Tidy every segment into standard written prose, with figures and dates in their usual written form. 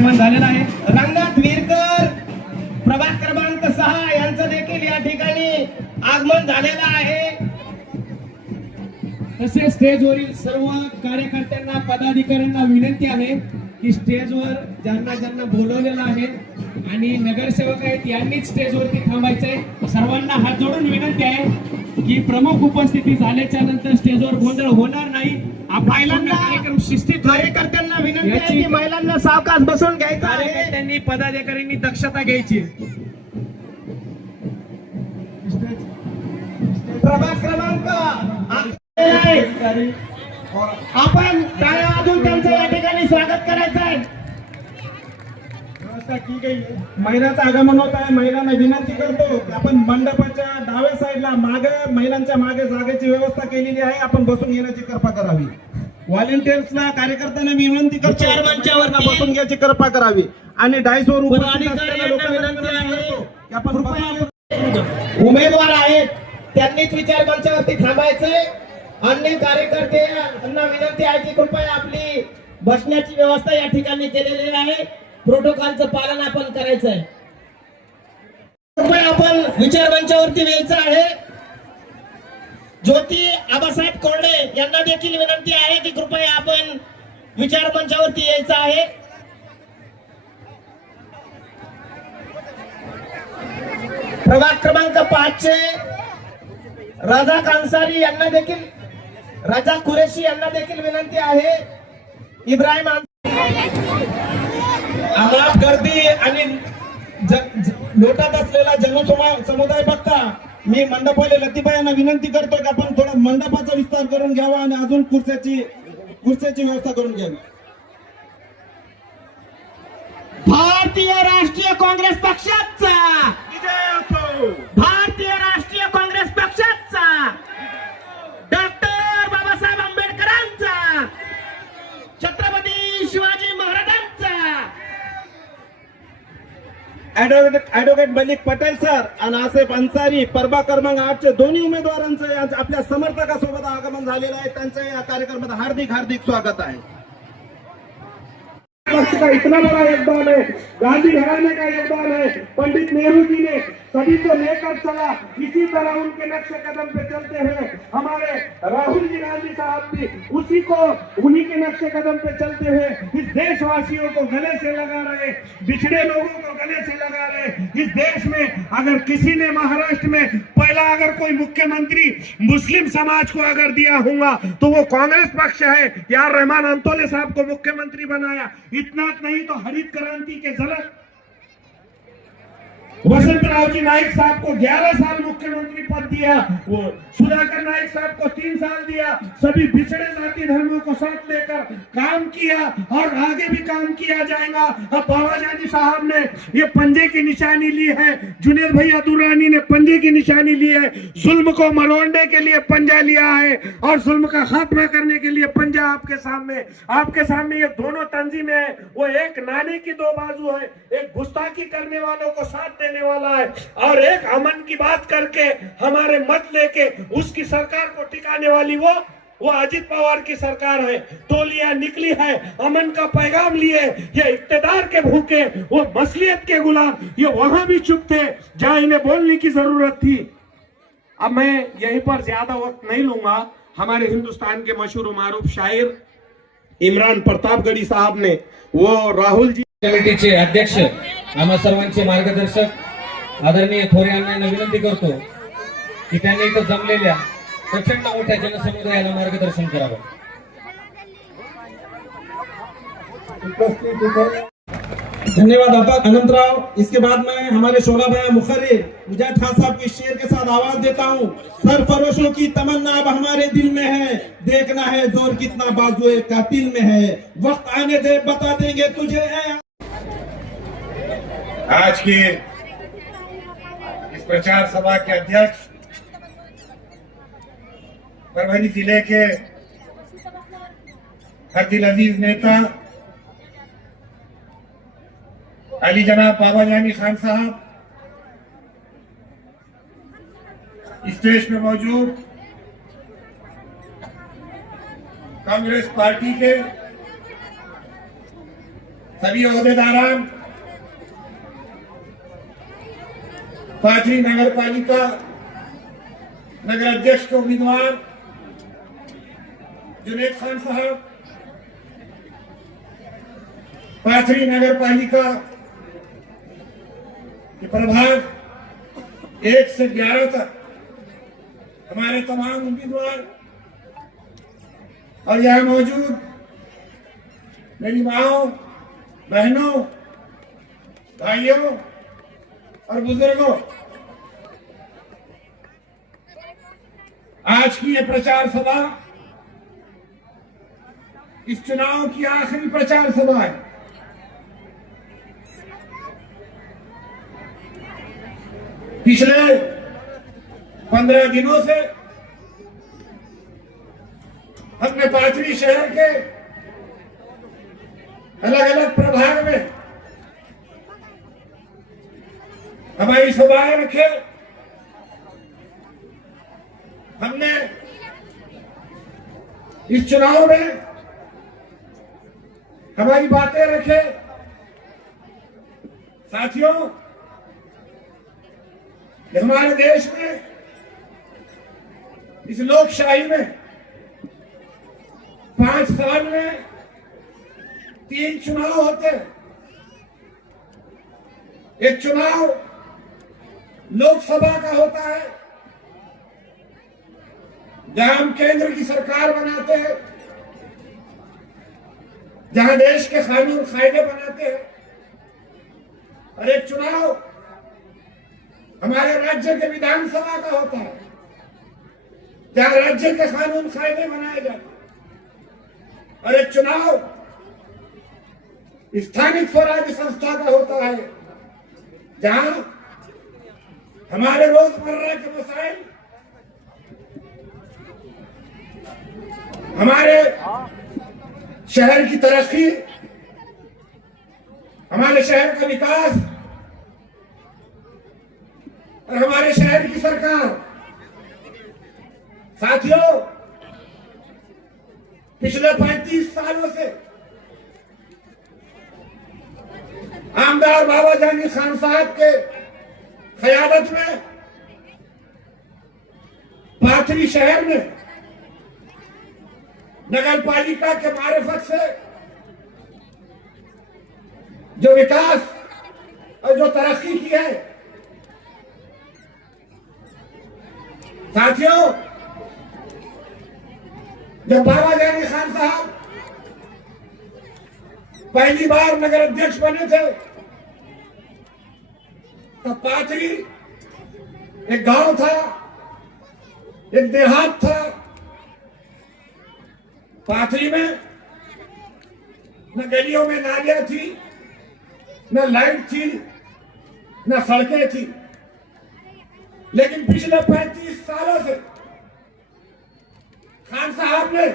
आगमन झालेलं आहे. रंगनाथ विरकर प्रभाग क्रमांक 6 यांचं देखील या ठिकाणी आगमन झालेलं आहे. तसेच स्टेजवरील सर्व कार्यकर्त्यांना पदाधिकाऱ्यांना विनंती आहे की स्टेजवर ज्यांना ज्यांना बोलवलेलं आहे आणि नगरसेवक आहेत यांनीच स्टेजवरती थांबायचंय. सर्वांना हात जोडून विनंती आहे की प्रमुख उपस्थिती झाल्याच्या नंतर स्टेजवर गोंधळ होणार नाही. महिलांना कार्यक्रम शिस्तीत कार्यकर्त्यांना विनंती आहे की महिलांना सावकाश बसून घ्यायचं आहे. कार्यकर्त्यांनी पदाधिकाऱ्यांनी दक्षता घ्यायची. प्रभाग क्रमांक आपण टाळ्या वाजवून त्यांचं या ठिकाणी स्वागत करायचं आहे. व्यवस्था ठीक आहे. महिलांचं आगमन होत आहे. महिलांना विनंती करतो की आपण मंडपाच्या डाव्या साईडला मागे महिलांच्या मागे जागेची व्यवस्था केलेली आहे. आपण बसून घेण्याची कृपा करावी. व्हॉलेंटियर्सला कार्यकर्त्यांना मी विनंती करतो विचार मंचावर बसून घ्यायची कृपा करावी आणि डायसवर उमेदवार आहेत त्यांनीच विचार मंचावरती थांबायचंय. अन्य कार्यकर्त्यांना विनंती आहे की कृपया आपली बसण्याची व्यवस्था या ठिकाणी केलेली आहे. प्रोटोकॉलचं पालन आपण करायचं आहे. कृपया आपण विचार मंचावरती यायचं आहे. ज्योती आबासाहेब कोरडे यांना देखील विनंती आहे की कृपया आपण विचार मंचावरती यायचं आहे. प्रभाग क्रमांक 5 चे राजा कांसारी यांना देखील राजा कुरेशी यांना देखील विनंती आहे. इब्राहिम आम्हाला गर्दी आणि लोटात असलेला जनसमुदाय बघता मी मंडपवाले लतीफा यांना विनंती करतो की आपण थोडा मंडपाचा विस्तार करून घ्यावा आणि अजून खुर्च्याची व्यवस्था करून घ्यावी. भारतीय राष्ट्रीय काँग्रेस पक्षाचा भारतीय राष्ट्रीय काँग्रेस पक्षाचा डॉक्टर बाबासाहेब आंबेडकरांचा छत्रपती शिवाजी महाराजांचा ऍडव्होकेट मलिक पटेल सर आणि आसिफ अन्सारी प्रभाग क्रमांक 8 चे दोन्ही उमेदवारांचं आपल्या समर्थकासोबत आगमन झालेलं आहे. त्यांचं या कार्यक्रमात हार्दिक हार्दिक स्वागत आहे. पक्ष का इतना बड़ा योगदान है, गांधी घराने का योगदान है, पंडित नेहरू जी ने सभी को लेकर चला. इसी तरह उनके नक्शे कदम पे चलते हुए हमारे राहुल जी गांधी साहब भी उन्हीं के नक्शे कदम पे चलते हुए इस देशवासियों को गले से लगा रहे, बिछड़े लोगों को गले से लगा रहे. इस देश में अगर किसी ने महाराष्ट्र में पहला अगर कोई मुख्यमंत्री मुस्लिम समाज को अगर दिया होगा तो वो कांग्रेस पक्ष है. यार रहमान अंतोले साहब को मुख्यमंत्री बनाया. इतना नहीं तो हरित क्रांति के झलक वसंतराव जी नाइक साहब को 11 साल मुख्यमंत्री पद दिया. वो सुधाकर नाइक साहब को 3 साल दिया. सभी पिछड़े जाति धर्मों को साथ लेकर काम किया और आगे भी काम किया जाएगा. अब बाबाजानी साहब ने ये पंजे की निशानी ली है. जुनेद भैया दुर्रानी ने पंजे की निशानी ली है. जुल्म को मरोड़ने के लिए पंजा लिया है और जुल्म का खात्मा करने के लिए पंजा आपके सामने ये दोनों तंजीमें है. वो एक नाणे की दो बाजू है. एक गुस्ताखी करने वालों को साथ देने वाला है और एक अमन की बात करके हमारे मत लेके उसकी सरकार को टिकाने वाली वो अजित पवार की सरकार है. टोलियां निकली है अमन का पैगाम लिए. ये इक्तदार के भूखे, वो मसलियत के गुलाम, ये वहां भी चुप थे जहां इन्हें बोलने की जरूरत थी. अब मैं यहीं पर ज्यादा वक्त नहीं लूंगा. हमारे हिंदुस्तान के मशहूर मारूफ शायर इमरान प्रतापगढ़ी साहब ने वो राहुल जी कमिटीचे अध्यक्ष आम्हा सर्वांचे मार्गदर्शक आदरणीय थोरे यांना विनंती करतो की त्यांनी इथं जमलेल्या प्रचंड मोठ्या जनसमुदायाला मार्गदर्शन करावं. धन्यवाद अनंतराव. इसके बाद मैं हमारे शोला भाई मुखर्रिर मुजाहिद खान साहब को इस शेर के साथ आवाज देता हूँ. सरफरोशों की तमन्ना अब हमारे दिल में है, देखना है जोर कितना बाजुए कातिल में है, वक्त आने दे बता देंगे तुझे. आज की इस प्रचार सभा के अध्यक्ष परभनी जिले के हर दिल अजीज नेता अली जनाब बाबाजानी खान साहब, स्टेज पे मौजूद कांग्रेस पार्टी के सभी ओहदेदारान, पाथरी नगर पालिका नगर अध्यक्ष के उम्मीदवार जुनेद खान साहब, पाथरी नगर पालिका के प्रभाग 1 से 11 तक हमारे तमाम उम्मीदवार और यहाँ मौजूद मेरी माओ, बहनों, भाइयों और बुजुर्गों, आज की ये प्रचार सभा इस चुनाव की आखिरी प्रचार सभा है। पिछले 15 दिनों से हमने पाथरी शहर के अलग अलग प्रभाग में हमारी सभाएं रखे, हमने इस चुनाव में हमारी बातें रखे। साथियों, हमारे देश में इस लोकशाही में 5 साल में 3 चुनाव होते हैं। एक चुनाव लोकसभा का होता है, जहां हम केंद्र की सरकार बनाते हैं, जहां देश के कानून कायदे बनाते हैं। और एक चुनाव हमारे राज्य के विधानसभा का होता है, जहां राज्य के कानून कायदे बनाए जाते हैं। और एक चुनाव स्थानिक स्वराज्य संस्था का होता है, जहां हमारे रोजमर्रा के मसाइल, हमारे शहर की तरक्की, हमारे शहर का विकास और हमारे शहर की सरकार। साथियों, पिछले 35 सालों से आमदार बाबा जानी खान साहब के क़यादत में पाथरी शहर में नगर पालिका के मार्फत से जो विकास और जो तरक्की की है। साथियों, जब बाबा जानी खान साहब पहली बार नगर अध्यक्ष बने थे, तब पाथरी एक गांव था, एक देहात था। पाथरी में न गलियों में नालियां थी, न लाइट थी, न सड़कें थी। लेकिन पिछले 35 सालों से खान साहब ने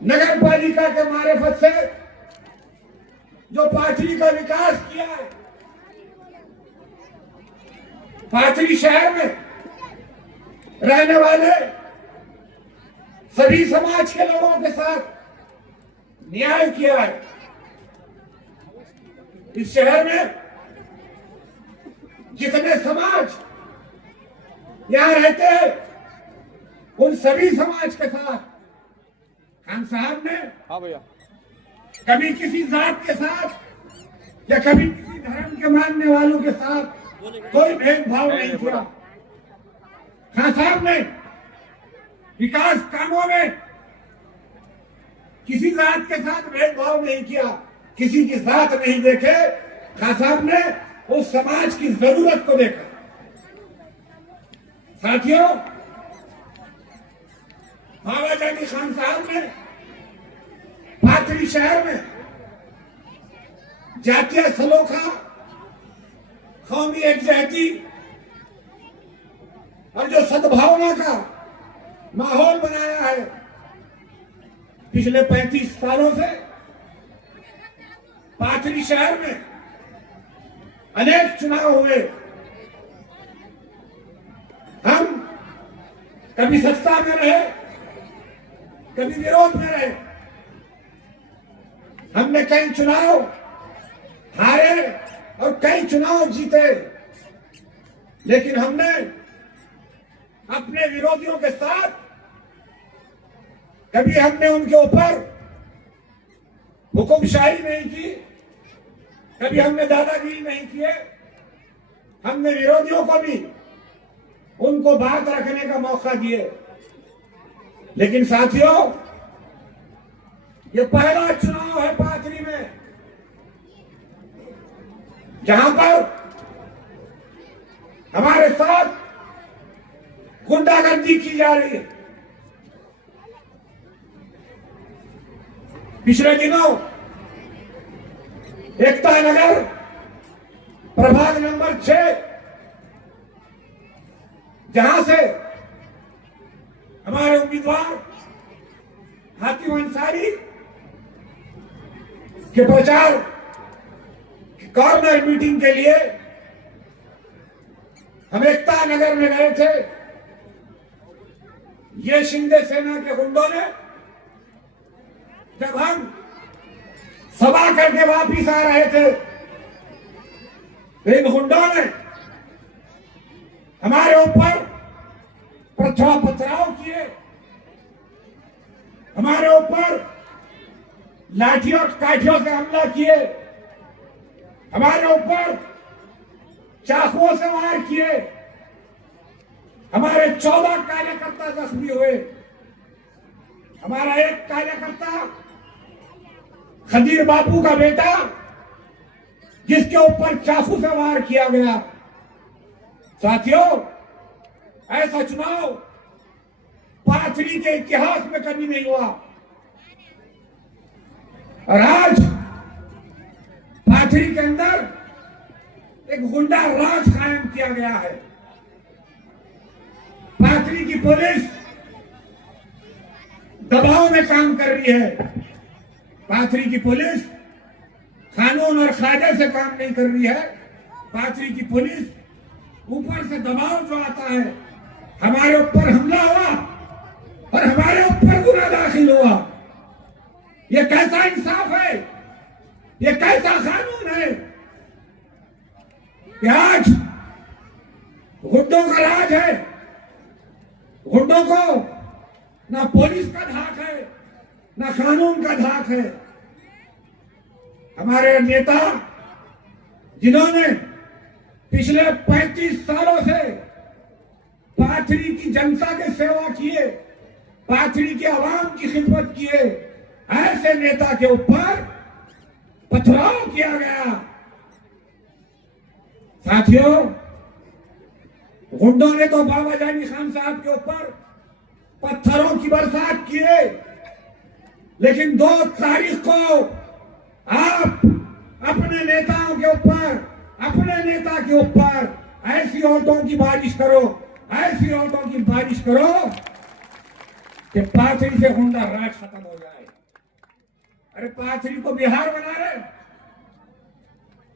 नगर पालिका के मार्फत से जो पाथरी का विकास किया है, पाथरी शहर में रहने वाले सभी समाज के लोगों के साथ न्याय किया है। इस शहर में जितने समाज यहां रहते हैं, उन सभी समाज के साथ खान साहब ने कभी किसी जात के साथ या कभी किसी धर्म के मानने वालों के साथ कोई भेदभाव नहीं किया। खान साहब ने विकास कामों में किसी जात के साथ भेदभाव नहीं किया, किसी की जात नहीं देखे। खान साहब ने उस समाज की जरूरत को देखा। साथियों, बाबा जानी खान साहब ने पाथरी शहर में जातीय सलोखा, कौमी एकजहती और जो सद्भावना का माहौल बनाया है। पिछले 35 सालों से पाथरी शहर में अनेक चुनाव हुए। हम कभी सत्ता में रहे, कभी विरोध में रहे, हमने कई चुनाव हारे और कई चुनाव जीते, लेकिन हमने अपने विरोधियों के साथ कभी हमने उनके ऊपर हुकुमशाही नहीं की, कभी हमने दादागिरी नहीं किए। हमने विरोधियों को भी उनको बात रखने का मौका दिए। लेकिन साथियों, ये पहला चुनाव है पाथरी में जहां पर हमारे साथ गुंडागर्दी की जा रही है। पिछले दिनों एकता नगर प्रभाग नंबर 6 जहां से हमारे उम्मीदवार हातिम अंसारी के प्रचार कॉर्नर मीटिंग के लिए हम एकता नगर में गए थे। ये शिंदे सेना के गुंडों ने जब हम सभा करके वापिस आ रहे थे, इन गुंडों ने हमारे ऊपर पथराव किए, हमारे ऊपर लाठियों काठियों से हमला किए, हमारे ऊपर चाकुओं से वार किए। हमारे 14 कार्यकर्ता जख्मी हुए। हमारा एक कार्यकर्ता खदीर बापू का बेटा, जिसके ऊपर चाकू से वार किया गया। साथियों, ऐसा चुनाव पाथरी के इतिहास में कभी नहीं हुआ और आज पाथरी के अंदर एक गुंडा राज कायम किया गया है। पाथरी की पुलिस दबाव में काम कर रही है। पाथरी की पुलिस कानून और कायदे से काम नहीं कर रही है। पाथरी की पुलिस ऊपर से दबाव जो आता है, हमारे ऊपर हमला हुआ और हमारे ऊपर गुना दाखिल हुआ। ये कैसा इंसाफ है? ये कैसा कानून है कि आज गुंडों का राज है? गुंडों को ना पुलिस का धाक है, ना कानून का धाक है। हमारे नेता जिन्होंने पिछले 35 सालों से पाथरी की जनता की सेवा किए, पाथरी के आवाम की खिदमत किए, ऐसे नेता के ऊपर पथराव किया गया। साथियों, गुंडों ने तो बाबा जानी खान साहब के ऊपर पत्थरों की बरसात किए, लेकिन 2 तारीख को आप अपने नेताओं के ऊपर, अपने नेता के ऊपर ऐसी औरतों की बारिश करो, ऐसी औरतों की बारिश करो कि पाथरी से गुंडा राज खत्म हो जाए। अरे पाथरी को बिहार बना रहे,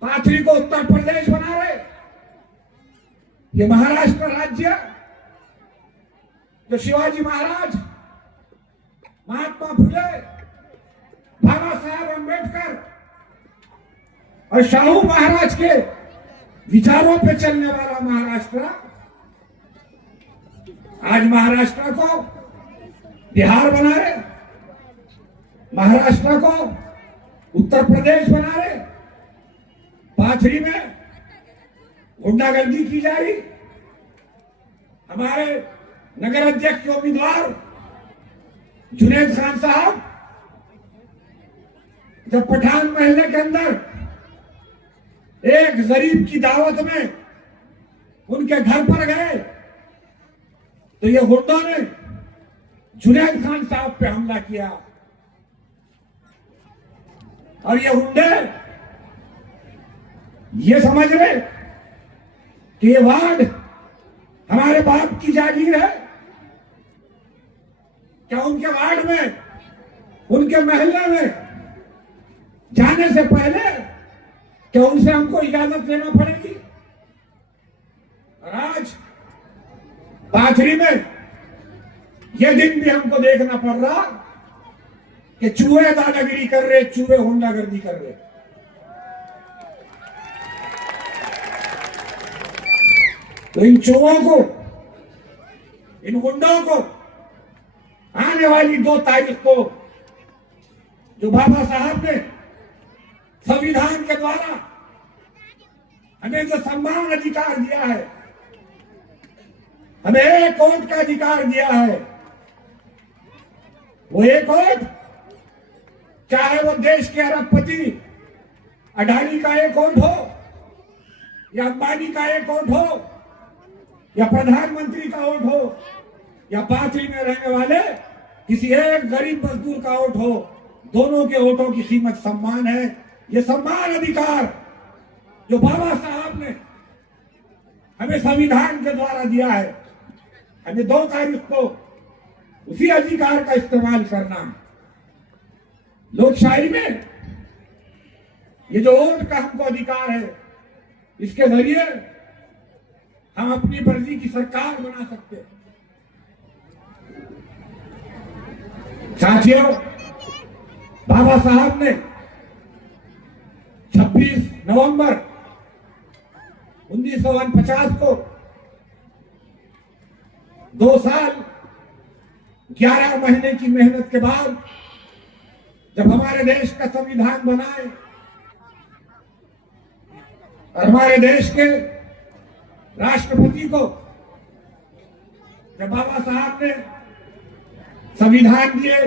पाथरी को उत्तर प्रदेश बना रहे। ये महाराष्ट्र राज्य जो शिवाजी महाराज, महात्मा फुले, बाबा साहब अंबेडकर और शाहू महाराज के विचारों पे चलने वाला महाराष्ट्र, आज महाराष्ट्र को बिहार बना रहे, महाराष्ट्र को उत्तर प्रदेश बना रहे। पाथरी में गुंडागर्दी की जा रही। हमारे नगर अध्यक्ष के उम्मीदवार जुनैद खान साहब जब पठान महल्ले के अंदर एक गरीब की दावत में उनके घर पर गए, तो ये गुंडों ने जुनैद खान साहब पे हमला किया। और ये गुंडे ये समझ रहे कि ये वार्ड हमारे बाप की जागीर है। क्या उनके वार्ड में, उनके महल्ले में जाने से पहले क्या उनसे हमको इजाजत लेना पड़ेगी? और आज पाथरी में यह दिन भी हमको देखना पड़ रहा कि चूहे दादागिरी कर रहे, चूहे गुंडागर्दी कर रहे। तो इन चोरों को, इन गुंडों को आने वाली 2 तारीख को जो बाबा साहब ने संविधान के द्वारा हमें जो सम्मान अधिकार दिया है, हमें एक वोट का अधिकार दिया है, वो एक वोट, चाहे वो देश के अरबपति अडानी का एक वोट हो, या अंबानी का एक वोट हो, या प्रधानमंत्री का वोट हो, या पाथरी में रहने वाले किसी एक गरीब मजदूर का वोट हो, दोनों के वोटों की कीमत सम्मान है। ये सम्मान अधिकार जो बाबा साहब ने हमें संविधान के द्वारा दिया है, हमें 2 तारीख को उसी अधिकार का इस्तेमाल करना है। लोकशाही में ये जो वोट का हमको अधिकार है, इसके जरिए हम अपनी मर्जी की सरकार बना सकते हैं। साथियों, बाबा साहब ने 26 नवंबर 1949 को 2 साल 11 महीने की मेहनत के बाद जब हमारे देश का संविधान बनाए और हमारे देश के राष्ट्रपति को जब बाबा साहब ने संविधान दिए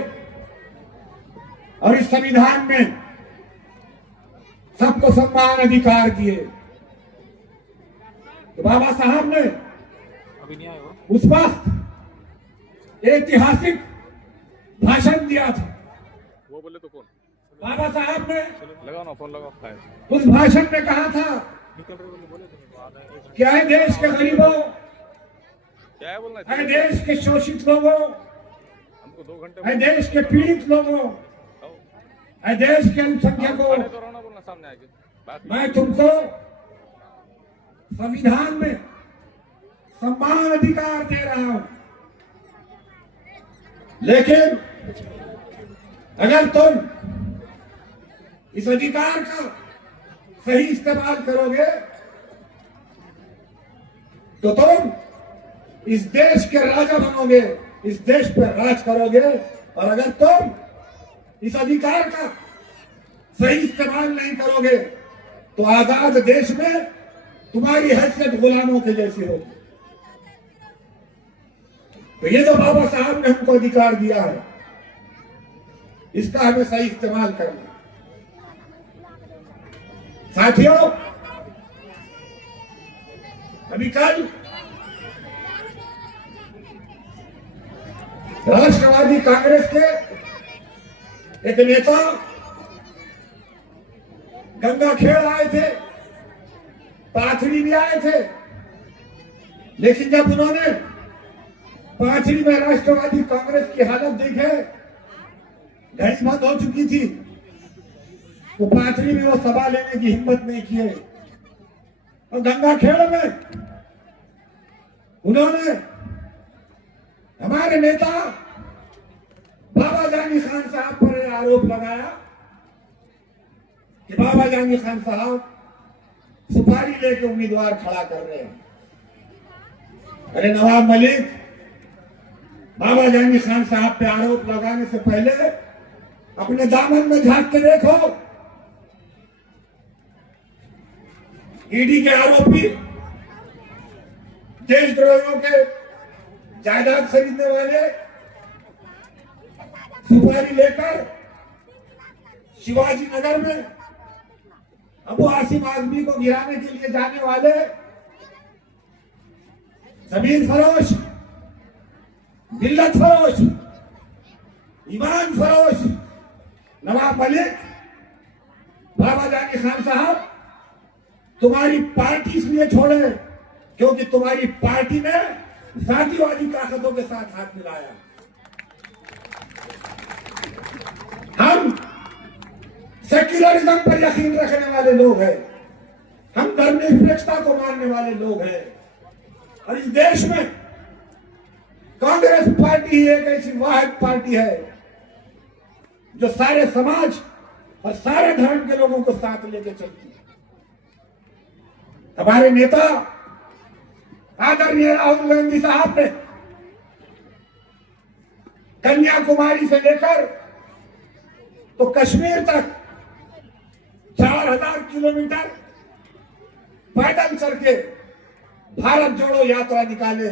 और इस संविधान में सबको समान अधिकार दिए, तो बाबा साहब ने उस वक्त ऐतिहासिक भाषण दिया था। वो बोले तो कौन? बाबा साहब ने लगाओ ना, फोन लगाओ। उस भाषण में कहा था, क्या है देश के गरीबों, क्या है बोलना है देश के शोषित लोगों, हमको 2 घंटे है देश के पीड़ित लोगों, है देश के अल्पसंख्यकों, तो रोना बोलना सामने आके बात। मैं तुमको संविधान में समान अधिकार दे रहा हूं, लेकिन अगर तुम इस अधिकार का सही इस्तेमाल करोगे तो तुम इस देश के राजा बनोगे, इस देश पर राज करोगे। और अगर तुम इस अधिकार का सही इस्तेमाल नहीं करोगे तो आजाद देश में तुम्हारी हैसियत गुलामों के जैसी होगी। तो ये जो बाबा साहब ने हमको अधिकार दिया है, इसका हमें सही इस्तेमाल करना। साथियों, अभी कल राष्ट्रवादी कांग्रेस के एक नेता गंगाखेड़ आए थे, पाथरी भी आए थे, लेकिन जब उन्होंने पाथरी में राष्ट्रवादी कांग्रेस की हालत देखे, घड़ी बंद हो चुकी थी, तो पाथरी में वो सभा लेने की हिम्मत नहीं किए। और गंगाखेड़ में उन्होंने हमारे नेता बाबा जानी खान साहब पर यह आरोप लगाया कि बाबा जानी खान साहब सुपारी लेके उम्मीदवार खड़ा कर रहे हैं। अरे नवाब मलिक, बाबा जानी खान साहब पे आरोप लगाने से पहले अपने दामन में झांक के देखो। ईडी के आरोपी, देशद्रोहियों के जायदाद खरीदने वाले, सुपारी लेकर शिवाजी नगर में अबू आसिम आजमी को गिराने के लिए जाने वाले जमीन फरोश, मिल्लत फरोश, ईमान फरोश नवाब मलिक, बाबा जानी खान साहब, तुम्हारी पार्टी इसलिए छोड़े क्योंकि तुम्हारी पार्टी ने जातिवादी ताकतों के साथ हाथ मिलाया। हम सेक्युलरिज्म पर यकीन रखने वाले लोग हैं, हम धर्मनिरपेक्षता को मानने वाले लोग हैं, और इस देश में कांग्रेस पार्टी ही एक ऐसी वाहिद पार्टी है जो सारे समाज और सारे धर्म के लोगों को साथ लेके चलती है। हमारे नेता आदरणीय राहुल गांधी साहब ने कन्याकुमारी से लेकर तो कश्मीर तक 4000 किलोमीटर पैदल चल के भारत जोड़ो यात्रा निकाले।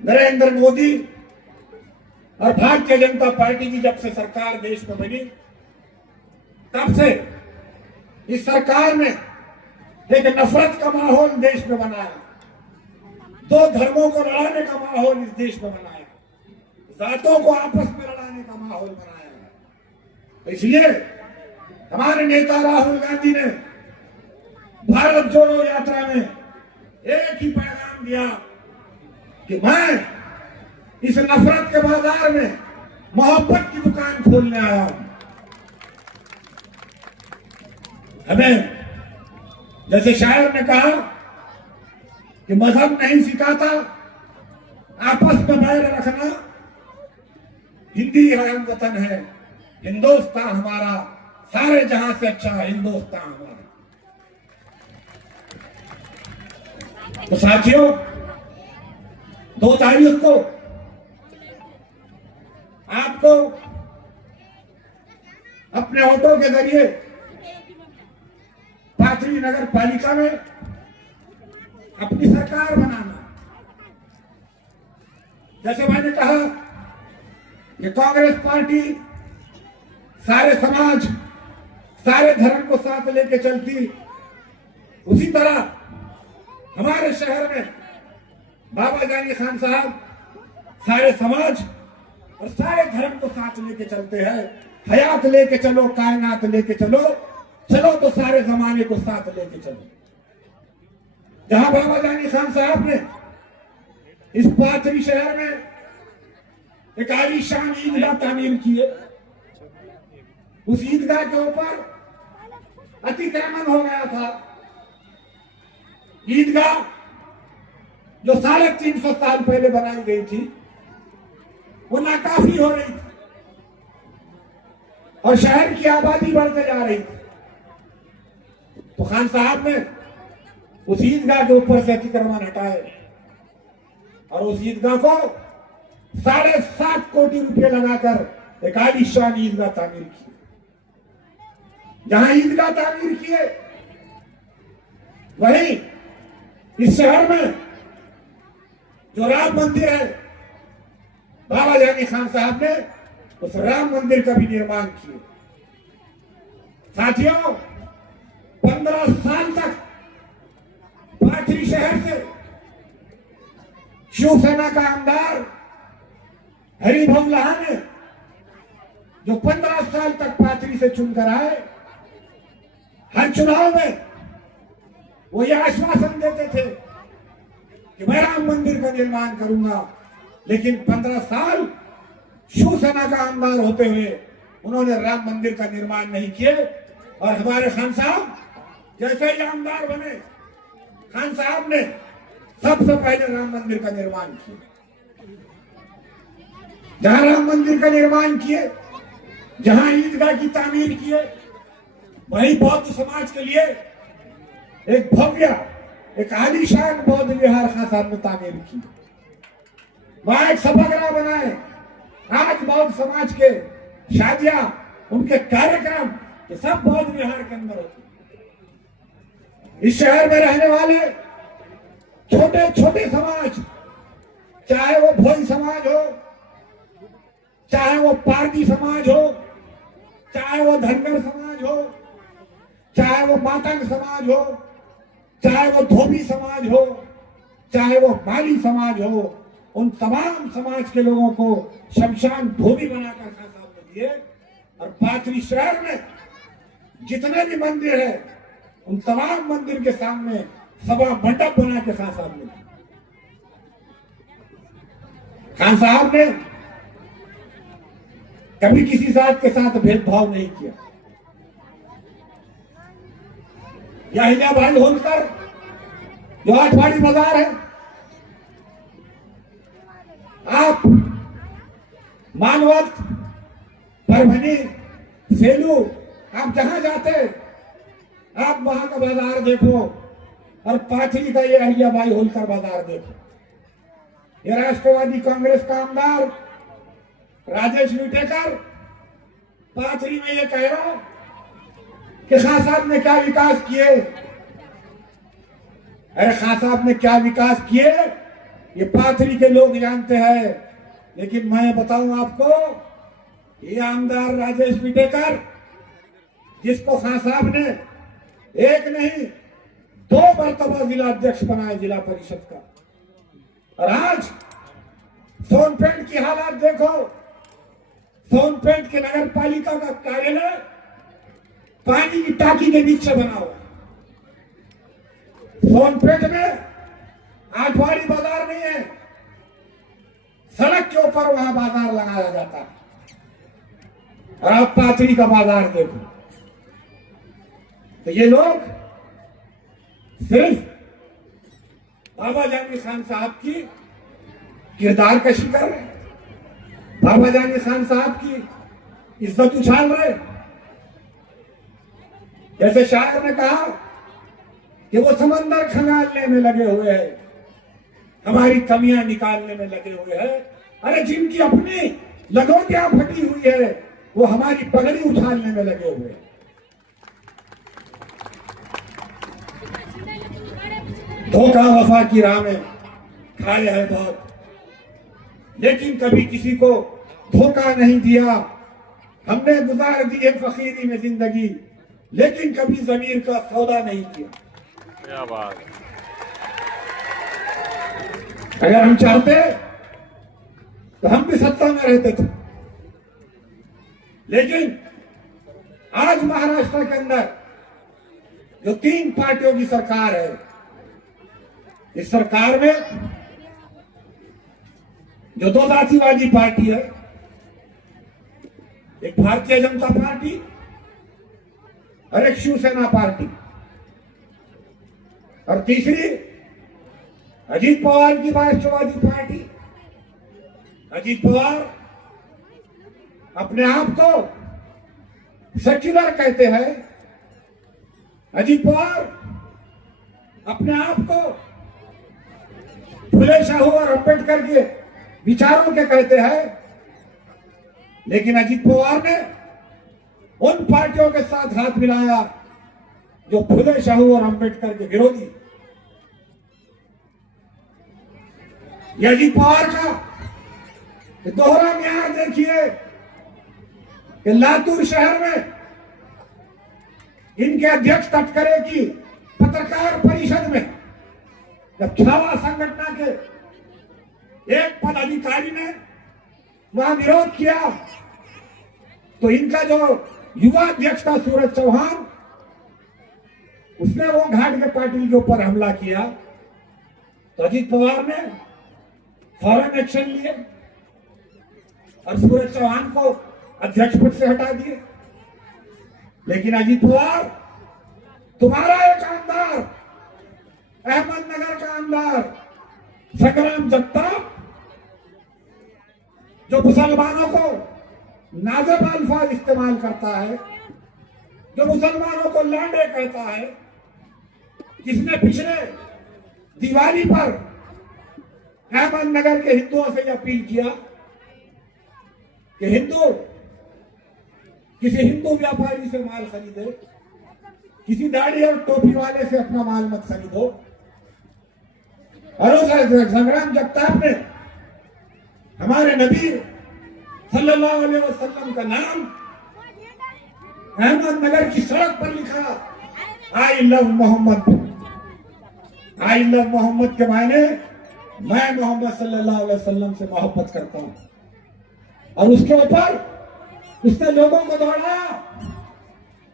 नरेंद्र मोदी और भारतीय जनता पार्टी की जब से सरकार देश में बनी तब से इस सरकार ने एक नफरत का माहौल देश में बनाया, दो धर्मों को लड़ाने का माहौल इस देश में बनाया, जातों को आपस में लड़ाने का माहौल बनाया। तो इसलिए हमारे नेता राहुल गांधी ने भारत जोड़ो यात्रा में एक ही पैगाम दिया कि मैं इस नफरत के बाजार में मोहब्बत की दुकान खोलने आया हूं। हमें जैसे शायर ने कहा कि मजहब नहीं सिखाता आपस में बैर रखना, हिंदी है हम वतन है, हिंदुस्तान हमारा, सारे जहां से अच्छा हिंदुस्तान हमारा। तो साथियों, 2 तारीख को आपको अपने ऑटो के जरिए पाथरी नगर पालिका में अपनी सरकार बनाना। जैसे मैंने कहा कि कांग्रेस पार्टी सारे समाज सारे धर्म को साथ लेके चलती, उसी तरह हमारे शहर में बाबा जानी खान साहब सारे समाज और सारे धर्म को साथ लेके चलते हैं। हयात लेके चलो, कायनात लेके चलो, चलो तो सारे जमाने को साथ लेके चलो। जहां बाबा जानी खान साहब ने इस पाथरी शहर में एक आलीशान ईदगाह तामीर की है, उस ईदगाह के ऊपर अतिक्रमण हो गया था। ईदगाह जो 350 साल पहले बनाई गई थी वो नाकाफी हो रही थी और शहर की आबादी बढ़ते जा रही थी। तो खान साहब ने उस ईदगाह के ऊपर से अतिक्रमण हटाए और उस ईदगाह को 7.5 कोटी रुपए लगाकर एक आलीशान ईदगाह तामीर की। जहां ईदगाह तामीर किए वहीं इस शहर में जो राम मंदिर है, बाबा जानी खान साहब ने उस राम मंदिर का भी निर्माण किया। साथियों, 15 साल तक पाथरी शहर से शिवसेना का आमदार हरिभाऊ लाहा ने जो 15 साल तक पाथरी से चुनकर आए, हर चुनाव में वो ये आश्वासन देते थे कि मैं राम मंदिर का निर्माण करूंगा, लेकिन 15 साल शिवसेना का आमदार होते हुए उन्होंने राम मंदिर का निर्माण नहीं किए। और हमारे खान साहब जैसे ही आमदार बने, खान साहब ने सबसे पहले राम मंदिर का निर्माण किया। जहां राम मंदिर का निर्माण किए, जहां ईदगाह की तामीर किए, वहीं बौद्ध समाज के लिए एक भव्य, एक आलीशान बौद्ध विहार खान साहब ने तामीर की। वहां एक सभागृह बनाए। आज बौद्ध समाज के शादियां, उनके कार्यक्रम ये सब बौद्ध विहार के अंदर होते। इस शहर में रहने वाले छोटे छोटे समाज, चाहे वो भोई समाज हो, चाहे वो पारधी समाज हो, चाहे वो धनगर समाज हो, चाहे वो मातंग समाज हो, चाहे वो धोबी समाज हो, चाहे वो माली समाज हो, उन तमाम समाज के लोगों को शमशान भूमि बनाकर खान साहब ने दिए। और पाथरी शहर में जितने भी मंदिर है, उन तमाम मंदिर के सामने सभा मंडप बना के खान साहब ने दिया। खान साहब ने कभी किसी जात के साथ भेदभाव नहीं किया। यह भाई होलकर जो 8वाड़ी बाजार है, आप मानवत परभनी, सेलू, आप जहां जाते आप वहां का बाजार देखो, और पाथरी का ये अहिल्याबाई होलकर बाजार देखो। ये राष्ट्रवादी कांग्रेस का आमदार राजेश विटेकर पाथरी में ये कह रहा कि खान साहब ने क्या विकास किए। अरे खान साहब ने क्या विकास किए ये पाथरी के लोग जानते हैं, लेकिन मैं बताऊं आपको, ये आमदार राजेश विटेकर, जिसको खान साहब ने एक नहीं 2 मरतबा जिला अध्यक्ष बनाया जिला परिषद का, और आज सोनपेट की हालात देखो। सोनपेट के नगर पालिका का कार्यालय पानी की टाकी के बीच से बना हुआ। सोनपेट में आठवाड़ी बाजार नहीं है, सड़क के ऊपर वहां बाजार लगाया जाता है, और आप पाथरी का बाजार देखो। तो ये लोग सिर्फ बाबा जानी खान साहब की किरदार कशी कर रहे, बाबा जानी खान साहब की इज्जत उछाल रहे। जैसे शायर ने कहा कि वो समंदर खंगालने में लगे हुए हैं, हमारी कमियां निकालने में लगे हुए हैं। अरे जिनकी अपनी लगोटियां फटी हुई है वो हमारी पगड़ी उछालने में लगे हुए हैं। धोखा वफा की राह में खाए है बहुत, लेकिन कभी किसी को धोखा नहीं दिया। हमने गुजार दी है फकीरी में जिंदगी, लेकिन कभी जमीर का सौदा नहीं किया। क्या बात। अगर हम चाहते तो हम भी सत्ता में रहते थे, लेकिन आज महाराष्ट्र के अंदर जो 3 पार्टियों की सरकार है, इस सरकार में जो 2 जातिवादी पार्टी है, एक भारतीय जनता पार्टी और एक शिवसेना पार्टी, और तीसरी अजीत पवार की राष्ट्रवादी पार्टी। अजीत पवार अपने आप को सेक्युलर कहते हैं, अजीत पवार अपने आप को फुले शाहू और अम्बेडकर के विचारों के कहते हैं, लेकिन अजीत पवार ने उन पार्टियों के साथ हाथ मिलाया जो फुले शाहू और अम्बेडकर के विरोधी। ये अजीत पवार का दोहरा न्याय देखिए कि लातूर शहर में इनके अध्यक्ष तटकरे की पत्रकार परिषद में जब छावा संगठन के एक पदाधिकारी ने वहां विरोध किया, तो इनका जो युवा अध्यक्ष था सूरज चौहान, उसने वो घाट के पाटिल के ऊपर हमला किया। तो अजीत पवार ने फौरन एक्शन लिए और सूरज चौहान को अध्यक्ष पद से हटा दिए। लेकिन अजीत पवार, तुम्हारा एक आमदार, अहमदनगर का आमदार संग्राम जगताप, जो मुसलमानों को नाज़िब अल्फाज इस्तेमाल करता है, जो मुसलमानों को लांडे कहता है, जिसने पिछले दिवाली पर अहमदनगर के हिंदुओं से अपील किया कि हिंदू किसी हिंदू व्यापारी से माल खरीदे, किसी दाढ़ी और टोपी वाले से अपना माल मत खरीदो। और उस संग्राम जगताप ने हमारे नबी सल्लल्लाहु अलैहि वसल्लम का नाम अहमदनगर की सड़क पर लिखा, I love Mohammed. I love Mohammed के मायने मैं मोहम्मद सल्लल्लाहु अलैहि वसल्लम से मोहब्बत करता हूं। और उसके ऊपर उसने लोगों को दौड़ाया,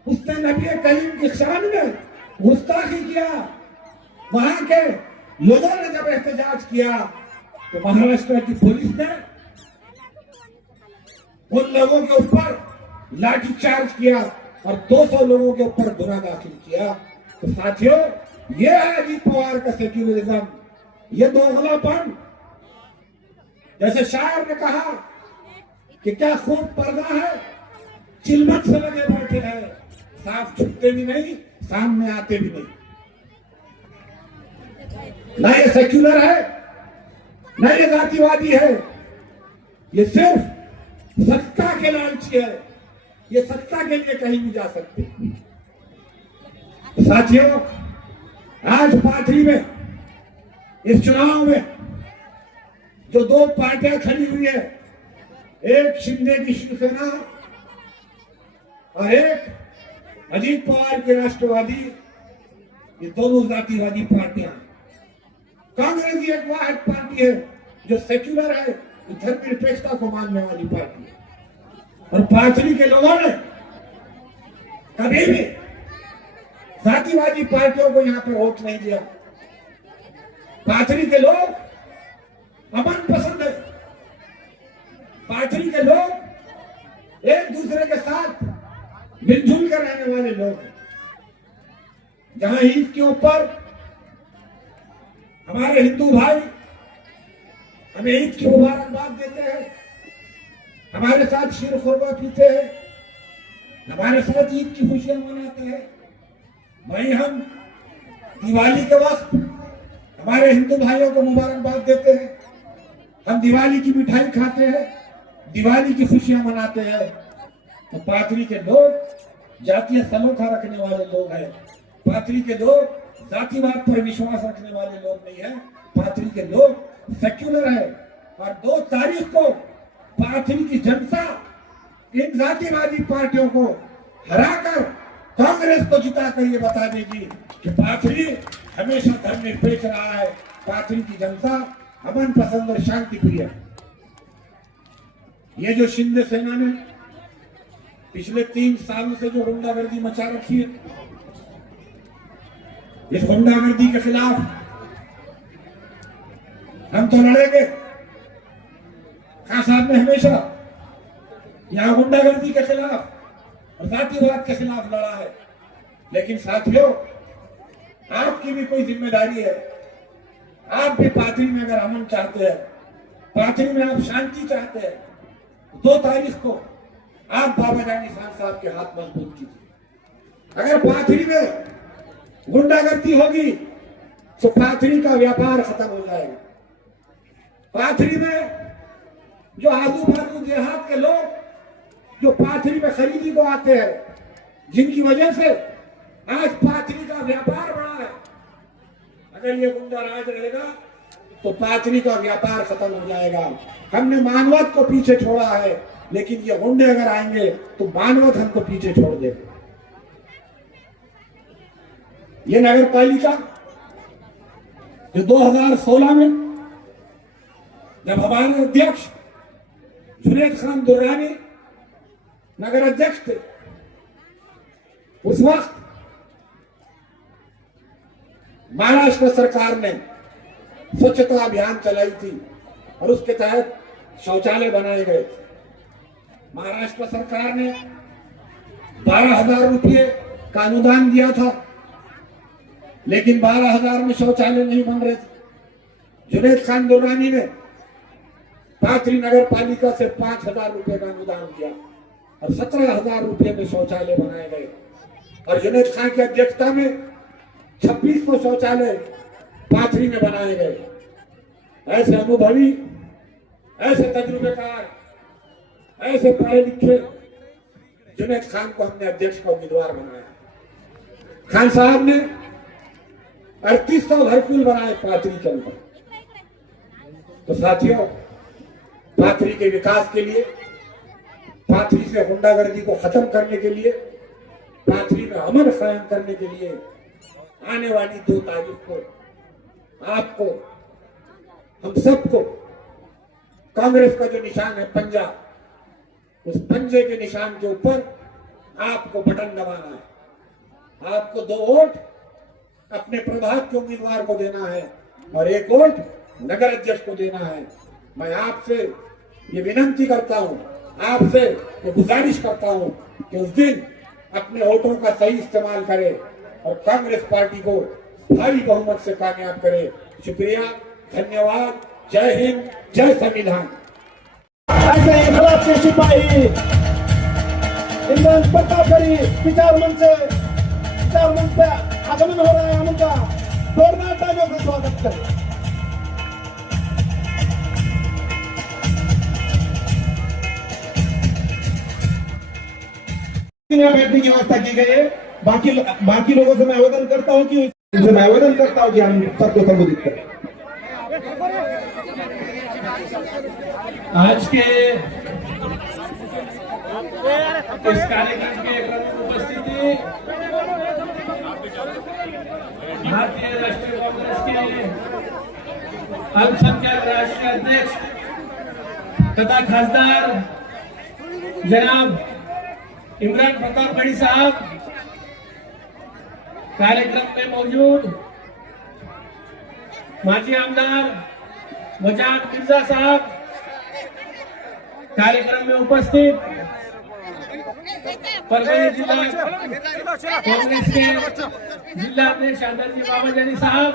उसने नबी करीम की शान में गुस्ताखी किया। वहां के लोगों ने जब एहतजाज किया तो महाराष्ट्र की पुलिस ने उन लोगों के ऊपर लाठीचार्ज किया और 200 लोगों के ऊपर गुनाह दाखिल किया। तो साथियों, ये है अजीत पवार का सेक्युलरिज्म, ये दोगलापन। जैसे शायर ने कहा कि क्या खूब पर्दा है चिलमत से लगे बैठे हैं, साफ छुपते भी नहीं, सामने आते भी नहीं। ना ये सेक्युलर है, ना ये जातिवादी है, ये सिर्फ सत्ता के लालची है। ये सत्ता के लिए कहीं भी जा सकते। साथियों, आज पाथरी में इस चुनाव में जो दो पार्टियां खड़ी हुई है, एक शिंदे की शिवसेना और एक अजीत पवार के राष्ट्रवादी, ये दोनों जातिवादी पार्टियां। कांग्रेस ही एक वाहिद पार्टी है जो सेक्युलर है, धर्मनिरपेक्षता को मानने वाली पार्टी है। और पाथरी के लोगों ने कभी भी जातिवादी पार्टियों को यहां पर वोट नहीं दिया। पाथरी के लोग अमन पसंद है। पाथरी के लोग एक दूसरे के साथ मिलजुल कर रहने वाले लोग हैं। जहां ईद के ऊपर हमारे हिंदू भाई हमें ईद की मुबारकबाद देते हैं, हमारे साथ शीर खुरमा पीते हैं, हमारे साथ ईद की खुशियां मनाते हैं, वहीं हम दिवाली के वक्त हमारे हिंदू भाइयों को मुबारकबाद देते हैं। हम दिवाली की मिठाई खाते हैं, दिवाली की खुशियां मनाते हैं। तो पाथरी के लोग जातीय सलोखा रखने वाले लोग हैं। पाथरी के लोग जातिवाद पर विश्वास रखने वाले लोग नहीं है। पाथरी के लोग सेक्युलर है। और 2 तारीख को पाथरी की जनता इन जातिवादी पार्टियों को हराकर कांग्रेस को जिताकर ये बता देगी कि पाथरी हमेशा धर्मनिरपेक्ष रहा है। पाथरी की जनता अमन पसंद और शांति प्रिय। ये जो शिंदे सेना ने पिछले 3 सालों से जो गुंडागर्दी मचा रखी है, इस गुंडागर्दी के खिलाफ हम तो लड़ेंगे। खान साहब ने हमेशा यहां गुंडागर्दी के खिलाफ और जातिवाद के खिलाफ लड़ा है। लेकिन साथियों, आपकी भी कोई जिम्मेदारी है। आप भी पाथरी में अगर अमन चाहते हैं, पाथरी में आप शांति चाहते हैं, 2 तारीख को आप बाबा जानी साहब के हाथ मजबूत कीजिए। अगर पाथरी में गुंडागर्दी होगी तो पाथरी का व्यापार खत्म हो जाएगा। पाथरी में जो आजू बाजू देहात के लोग जो पाथरी में खरीदी को आते हैं, जिनकी वजह से आज पाथरी का व्यापार बढ़ा है, अगर ये गुंडा राज रहेगा तो पाथरी का व्यापार खत्म हो जाएगा। हमने मानवत को पीछे छोड़ा है, लेकिन ये गुंडे अगर आएंगे तो मानवत हमको पीछे छोड़ देगा। ये नगर पालिका जो 2016 में जब हमारे अध्यक्ष जुनैद खान दुर्रानी नगर अध्यक्ष थे, उस वक्त महाराष्ट्र सरकार ने स्वच्छता अभियान चलाई थी और उसके तहत शौचालय बनाए गए थे। महाराष्ट्र सरकार ने 12,000 रुपये का अनुदान दिया था, लेकिन 12,000 में शौचालय नहीं बन रहे थे। जुनैद खान दुर्रानी ने पाथरी नगर पालिका से 5,000 रुपये का अनुदान दिया और 17,000 रुपये में शौचालय बनाए गए। और जुनैद खान की अध्यक्षता में 2600 शौचालय पाथरी में बनाए गए। ऐसे अनुभवी, ऐसे तजुर्बेकार, ऐसे पढ़े लिखे जुनैद खान को हमने अध्यक्ष का उम्मीदवार बनाया। खान साहब ने 3800 घरकुल बनाए पाथरी के अंदर। तो साथियों, पाथरी के विकास के लिए, पाथरी से गुंडागर्दी को खत्म करने के लिए, पाथरी में अमन कायम करने के लिए आने वाली 2 तारीख को आपको, हम सबको कांग्रेस का जो निशान है पंजा, उस पंजे के निशान के ऊपर आपको बटन दबाना है। आपको 2 वोट अपने प्रभात के उम्मीदवार को देना है और 1 वोट नगर अध्यक्ष को देना है। मैं आपसे ये विनंती करता हूं, आपसे ये गुजारिश करता हूं कि उस दिन अपने वोटों का सही इस्तेमाल करें और कांग्रेस पार्टी को भारी बहुमत से कामयाब करें। शुक्रिया, धन्यवाद, जय हिंद, जय संविधान। ऐसे इनकलाब के सिपाही इमरान प्रतापगढ़ी विचार मंच पे आगमन हो रहा है। हम उनका जोरदार तालियों से स्वागत करें। यहाँ बैठने की व्यवस्था की गई है। बाकी लोगों से मैं आवेदन करता हूँ कि हम सबको संबोधित करें। आज के इस कार्यक्रम की प्रमुख उपस्थिति भारतीय राष्ट्रीय कांग्रेस के अल्पसंख्यक राष्ट्रीय अध्यक्ष तथा खासदार जनाब इमरान प्रतापगढ़ी साहब, कार्यक्रम में मौजूद माजी आमदार वजाद मिर्जा साहब, कार्यक्रम में उपस्थित परभणी जिला कांग्रेस के जिला अध्यक्ष आदरणीय बाबा जानी साहब,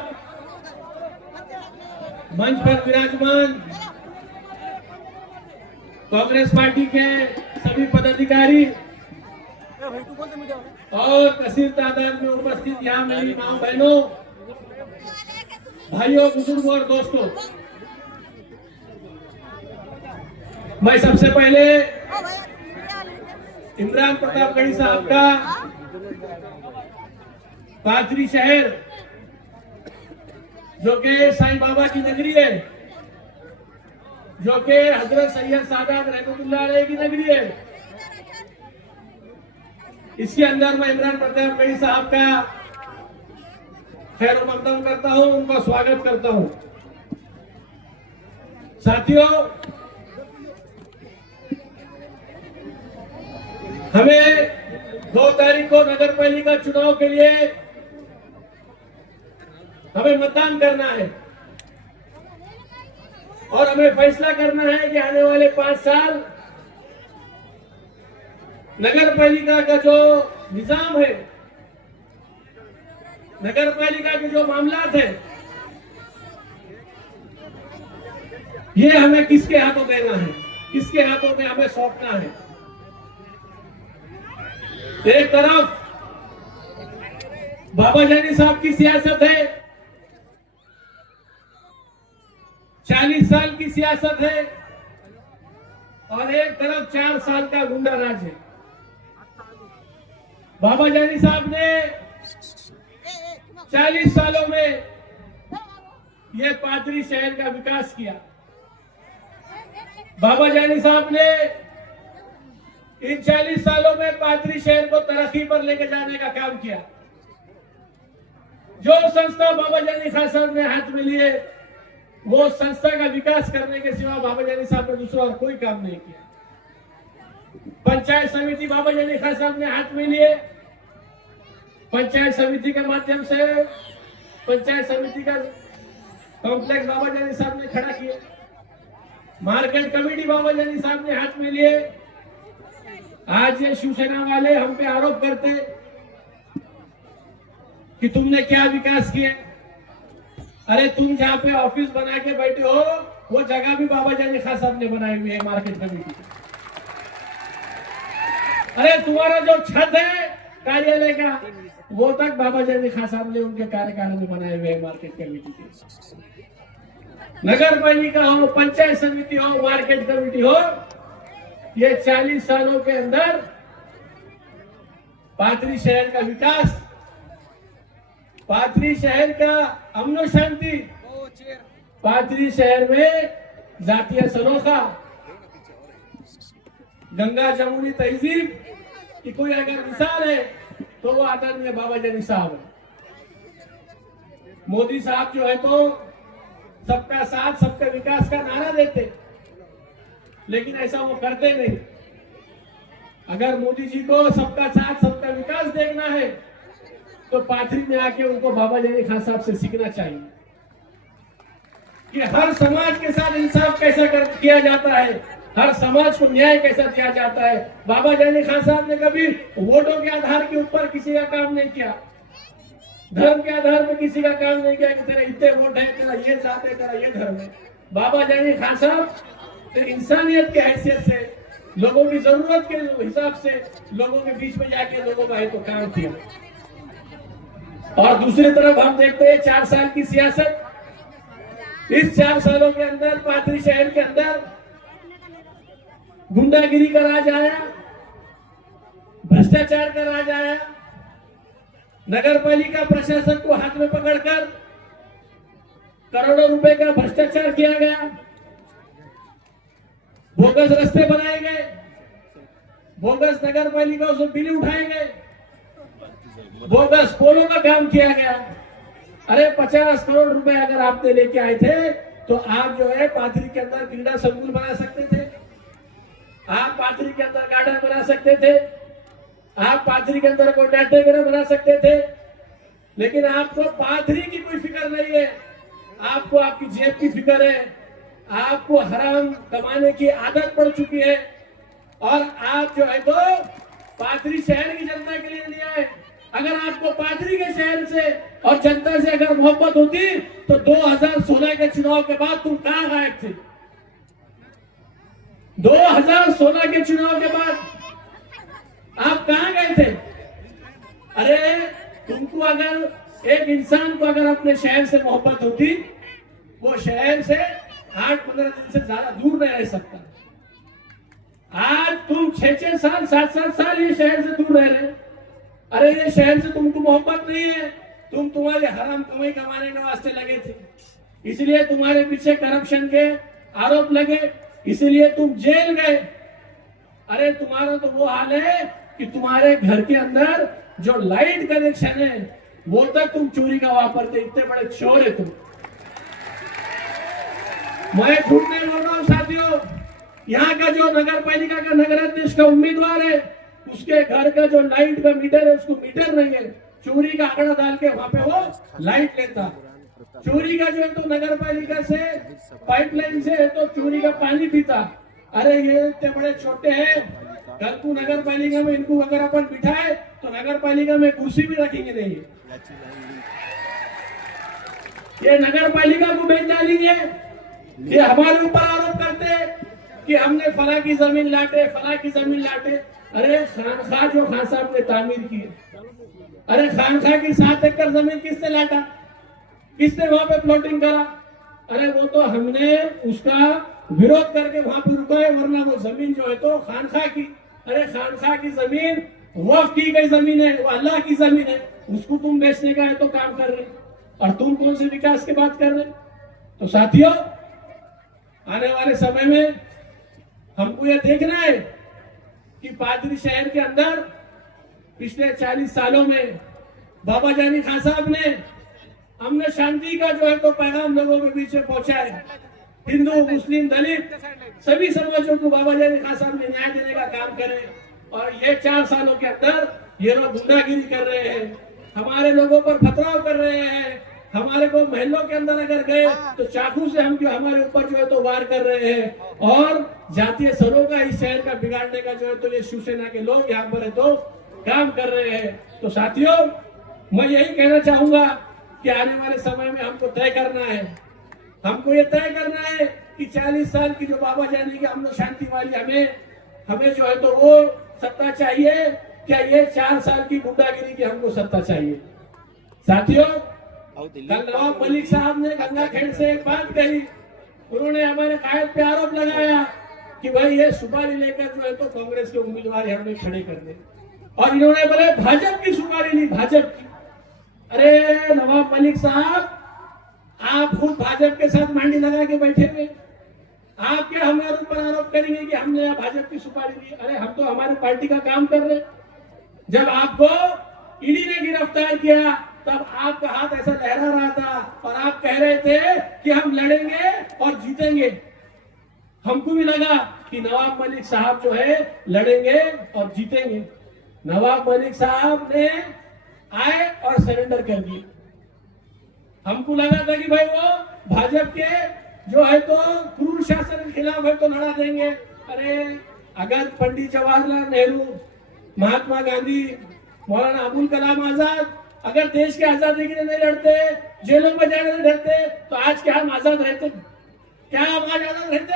मंच पर विराजमान कांग्रेस पार्टी के सभी पदाधिकारी और कसीर तादाद में उपस्थित यहाँ मेरी माँ बहनों, भाइयों, बुजुर्गों और दोस्तों, मैं सबसे पहले इमरान प्रतापगढ़ी साहब का पाथरी शहर जो कि साईं बाबा की नगरी है, जो कि हजरत सैयद सादात रहमतुल्लाह अलैह की नगरी है, इसके अंदर मैं इमरान प्रतापगढ़ी साहब का खैर मकदम करता हूं, उनका स्वागत करता हूं। साथियों, हमें 2 तारीख को नगर पालिका चुनाव के लिए हमें मतदान करना है और हमें फैसला करना है कि आने वाले 5 साल नगर पालिका का जो निजाम है, नगर पालिका के जो मामलात है, ये हमें किसके हाथों देना है, किसके हाथों में हमें सौंपना है। एक तरफ बाबा जानी साहब की सियासत है, 40 साल की सियासत है, और एक तरफ 4 साल का गुंडा राज है। बाबा जानी साहब ने 40 सालों में यह पाथरी शहर का विकास किया। बाबा जानी साहब ने इन 40 सालों में पाथरी शहर को तरक्की पर लेकर जाने का काम किया। जो संस्था बाबा जानी खान साहब ने हाथ में लिए, वो संस्था का विकास करने के सिवा बाबा जानी साहब ने दूसरा और कोई काम नहीं किया। पंचायत समिति बाबा जानी खान साहब ने हाथ में लिए, पंचायत समिति के माध्यम से पंचायत समिति का कॉम्प्लेक्स बाबा जानी साहब ने खड़ा किया। मार्केट कमेटी बाबा जानी साहब ने हाथ में लिए। आज ये शिवसेना वाले हम पे आरोप करते कि तुमने क्या विकास किया। अरे तुम जहां पे ऑफिस बना के बैठे हो, वो जगह भी बाबा जानी खान साहब ने बनाई हुई है मार्केट कमेटी। अरे तुम्हारा जो छत है कार्यालय का, वो तक बाबा जानी खान साहब ने उनके कार्यकाल में बनाए हुए हैं मार्केट कमेटी के। नगर पालिका हो, पंचायत समिति हो, मार्केट कमेटी हो, ये 40 सालों के अंदर पाथरी शहर का विकास, पाथरी शहर का अमन शांति, पाथरी शहर में जातीय सरोखा, गंगा जमुनी तहजीब की कोई अगर मिसाल है तो वो आदरणीय बाबा जानी साहब है। मोदी साहब जो है तो सबका साथ सबका विकास का नारा देते, लेकिन ऐसा वो करते नहीं। अगर मोदी जी को सबका साथ सबका विकास देखना है तो पाथरी में आके उनको बाबा जानी खान साहब से सीखना चाहिए कि हर समाज के साथ इंसाफ कैसा किया जाता है, हर समाज को न्याय कैसा दिया जाता है। बाबा जानी खान साहब ने कभी वोटों के आधार के ऊपर किसी का काम नहीं किया, धर्म के आधार पर किसी का काम नहीं किया कि तेरा इतने वोट है, तेरा ये जात है, तेरा ये धर्म है। बाबा जानी खान साहब इंसानियत के हैसियत से लोगों की जरूरत के हिसाब से लोगों के बीच में जाके लोगों का है तो काम किया। और दूसरी तरफ हम देखते हैं 4 साल की सियासत। इस 4 सालों के अंदर पाथरी शहर के अंदर गुंडागिरी का राज आया, भ्रष्टाचार का राज आया, नगर पालिका प्रशासन को हाथ में पकड़कर करोड़ों रुपए का भ्रष्टाचार किया गया, बोगस रास्ते बनाए गए, बोगस नगर पालिका से बिल उठाए गए, बोगस पोलों का काम किया गया। अरे 50 करोड़ रुपए अगर आपने लेके आए थे तो आप जो है पाथरी के अंदर क्रीड़ा संकुल बना सकते थे, आप पाथरी के अंदर गार्डन बना सकते थे, आप पाथरी के अंदर कोई नाट्यगृह बना सकते थे। लेकिन आपको पाथरी की कोई फिक्र नहीं है, आपको आपकी जेब की फिक्र है, आपको हराम कमाने की आदत पड़ चुकी है। और आप जो है तो पाथरी शहर की जनता के लिए लिया है। अगर आपको पाथरी के शहर से और जनता से अगर मोहब्बत होती तो 2016 के चुनाव के बाद तुम कहां गायब थे? 2016 के चुनाव के बाद आप कहां गए थे? अरे तुमको अगर एक इंसान को अगर अपने शहर से मोहब्बत होती, वो शहर से 8-15 दिन से ज्यादा दूर नहीं रह सकता। आज तुम 6-6 साल 7-7 साल ये शहर से दूर रह रहे। अरे ये शहर से तुमको मोहब्बत नहीं है, तुम तुम्हारे हराम कमाई कमाने के वास्ते लगे थे, इसलिए तुम्हारे पीछे करप्शन के आरोप लगे, इसलिए तुम जेल गए। अरे तुम्हारा तो वो हाल है कि तुम्हारे घर के अंदर जो लाइट कनेक्शन है वो तक तुम चोरी का वापरते, इतने बड़े चोर है तुम। मैं झूठ नहीं बोल रहा हूं साथियों, यहाँ का जो नगर पालिका का नगराध्यक्ष का उम्मीदवार है उसके घर का जो लाइट का मीटर है उसको मीटर नहीं है, चोरी का आंकड़ा डाल के वहां पे वो लाइट लेता। चोरी का जो है तो नगर पालिका से पाइपलाइन से है तो चोरी का पानी पीता। अरे ये इतने बड़े छोटे हैं, कल को नगर पालिका में इनको अगर अपन बिठाए तो नगर पालिका में कुर्सी भी रखेंगे नहीं, ये नगर पालिका को बेच डालेंगे। ये हमारे ऊपर आरोप करते हैं कि हमने फला की जमीन लाटे, फला की जमीन लाटे। अरे खानखा जो खान साहब ने तामीर की है, अरे खानखा की 7 एकड़ जमीन किसने लाटा, किसने वहां पे प्लॉटिंग करा? अरे वो तो हमने उसका विरोध करके वहां पे रुकाए, वरना वो जमीन जो है तो खानखा की। अरे खानखा की जमीन वक्फ की गई जमीन है, वो अल्लाह की जमीन है, उसको तुम बेचने का है तो काम कर रहे, और तुम कौन से विकास की बात कर रहे? तो साथियों आने वाले समय में हमको ये देखना है कि पाथरी शहर के अंदर पिछले 40 सालों में बाबा जानी खान साहब ने हमने शांति का जो है तो पैगाम लोगों के बीच में पहुंचाया। हिंदू, मुस्लिम, दलित सभी समाजों को बाबा जानी खान साहब ने न्याय देने का काम करे। और ये 4 सालों के अंदर ये लोग गुंडागिरी कर रहे हैं, हमारे लोगों पर पथराव कर रहे हैं, हमारे को महलों के अंदर अगर गए तो चाकू से हम जो हमारे ऊपर जो है तो वार कर रहे हैं। और जातीय सरों का इस शहर का बिगाड़ने का जो है तो ये शिवसेना के लोग यहाँ पर है तो काम कर रहे हैं। तो साथियों मैं यही कहना चाहूंगा कि आने वाले समय में हमको तय करना है, हमको ये तय करना है कि 40 साल की जो बाबा जानी की हम लोग शांति वाली हमें जो है तो वो सत्ता चाहिए, क्या ये 4 साल की गुंडागिरी की हमको सत्ता चाहिए? साथियों कल नवाब मलिक साहब ने गंगाखेड़ से एक बात कही, उन्होंने हमारे कायद पे आरोप लगाया कि भाई ये सुपारी लेकर जो है तो कांग्रेस के उम्मीदवार हमने खड़े कर दे, और इन्होंने बोले भाजपा की सुपारी ली, भाजपा की। अरे नवाब मलिक साहब आप खुद भाजपा के साथ मांडी लगा के बैठे हुए, आप क्या हमारे ऊपर आरोप करेंगे कि हमने भाजपा की सुपारी ली? अरे हम तो हमारी पार्टी का काम कर रहे। जब आपको ईडी ने गिरफ्तार किया तब आपका हाथ ऐसा लहरा रहा था और आप कह रहे थे कि हम लड़ेंगे और जीतेंगे। हमको भी लगा कि नवाब मलिक साहब जो है लड़ेंगे और जीतेंगे। नवाब मलिक साहब ने आए और सरेंडर कर दिए। हमको लगा था कि भाई वो भाजपा के जो है तो क्रूर शासन के खिलाफ है तो लड़ा देंगे। अरे अगर पंडित जवाहरलाल नेहरू, महात्मा गांधी, मौलाना अबुल कलाम आजाद अगर देश की आजादी के लिए नहीं लड़ते, जेलों में जाने नहीं लड़ते, तो आज क्या हम आजाद रहते? क्या हम आज आजाद रहते?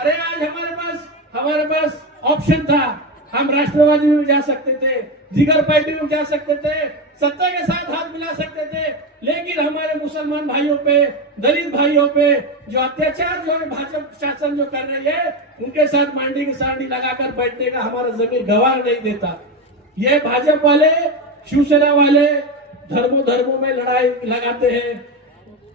अरे आज हमारे पास ऑप्शन था, हम राष्ट्रवादी में जा सकते थे, दिगर पार्टी में जा सकते थे, सत्ता के साथ हाथ मिला सकते थे, लेकिन हमारे मुसलमान भाइयों पे, दलित भाइयों पे जो अत्याचार जो है भाजपा शासन जो कर रही है, उनके साथ मांडी की सांडी लगाकर बैठने का हमारा जमीन गवाह नहीं देता। ये भाजपा वाले, शिवसेना वाले धर्मों में लड़ाई लगाते हैं,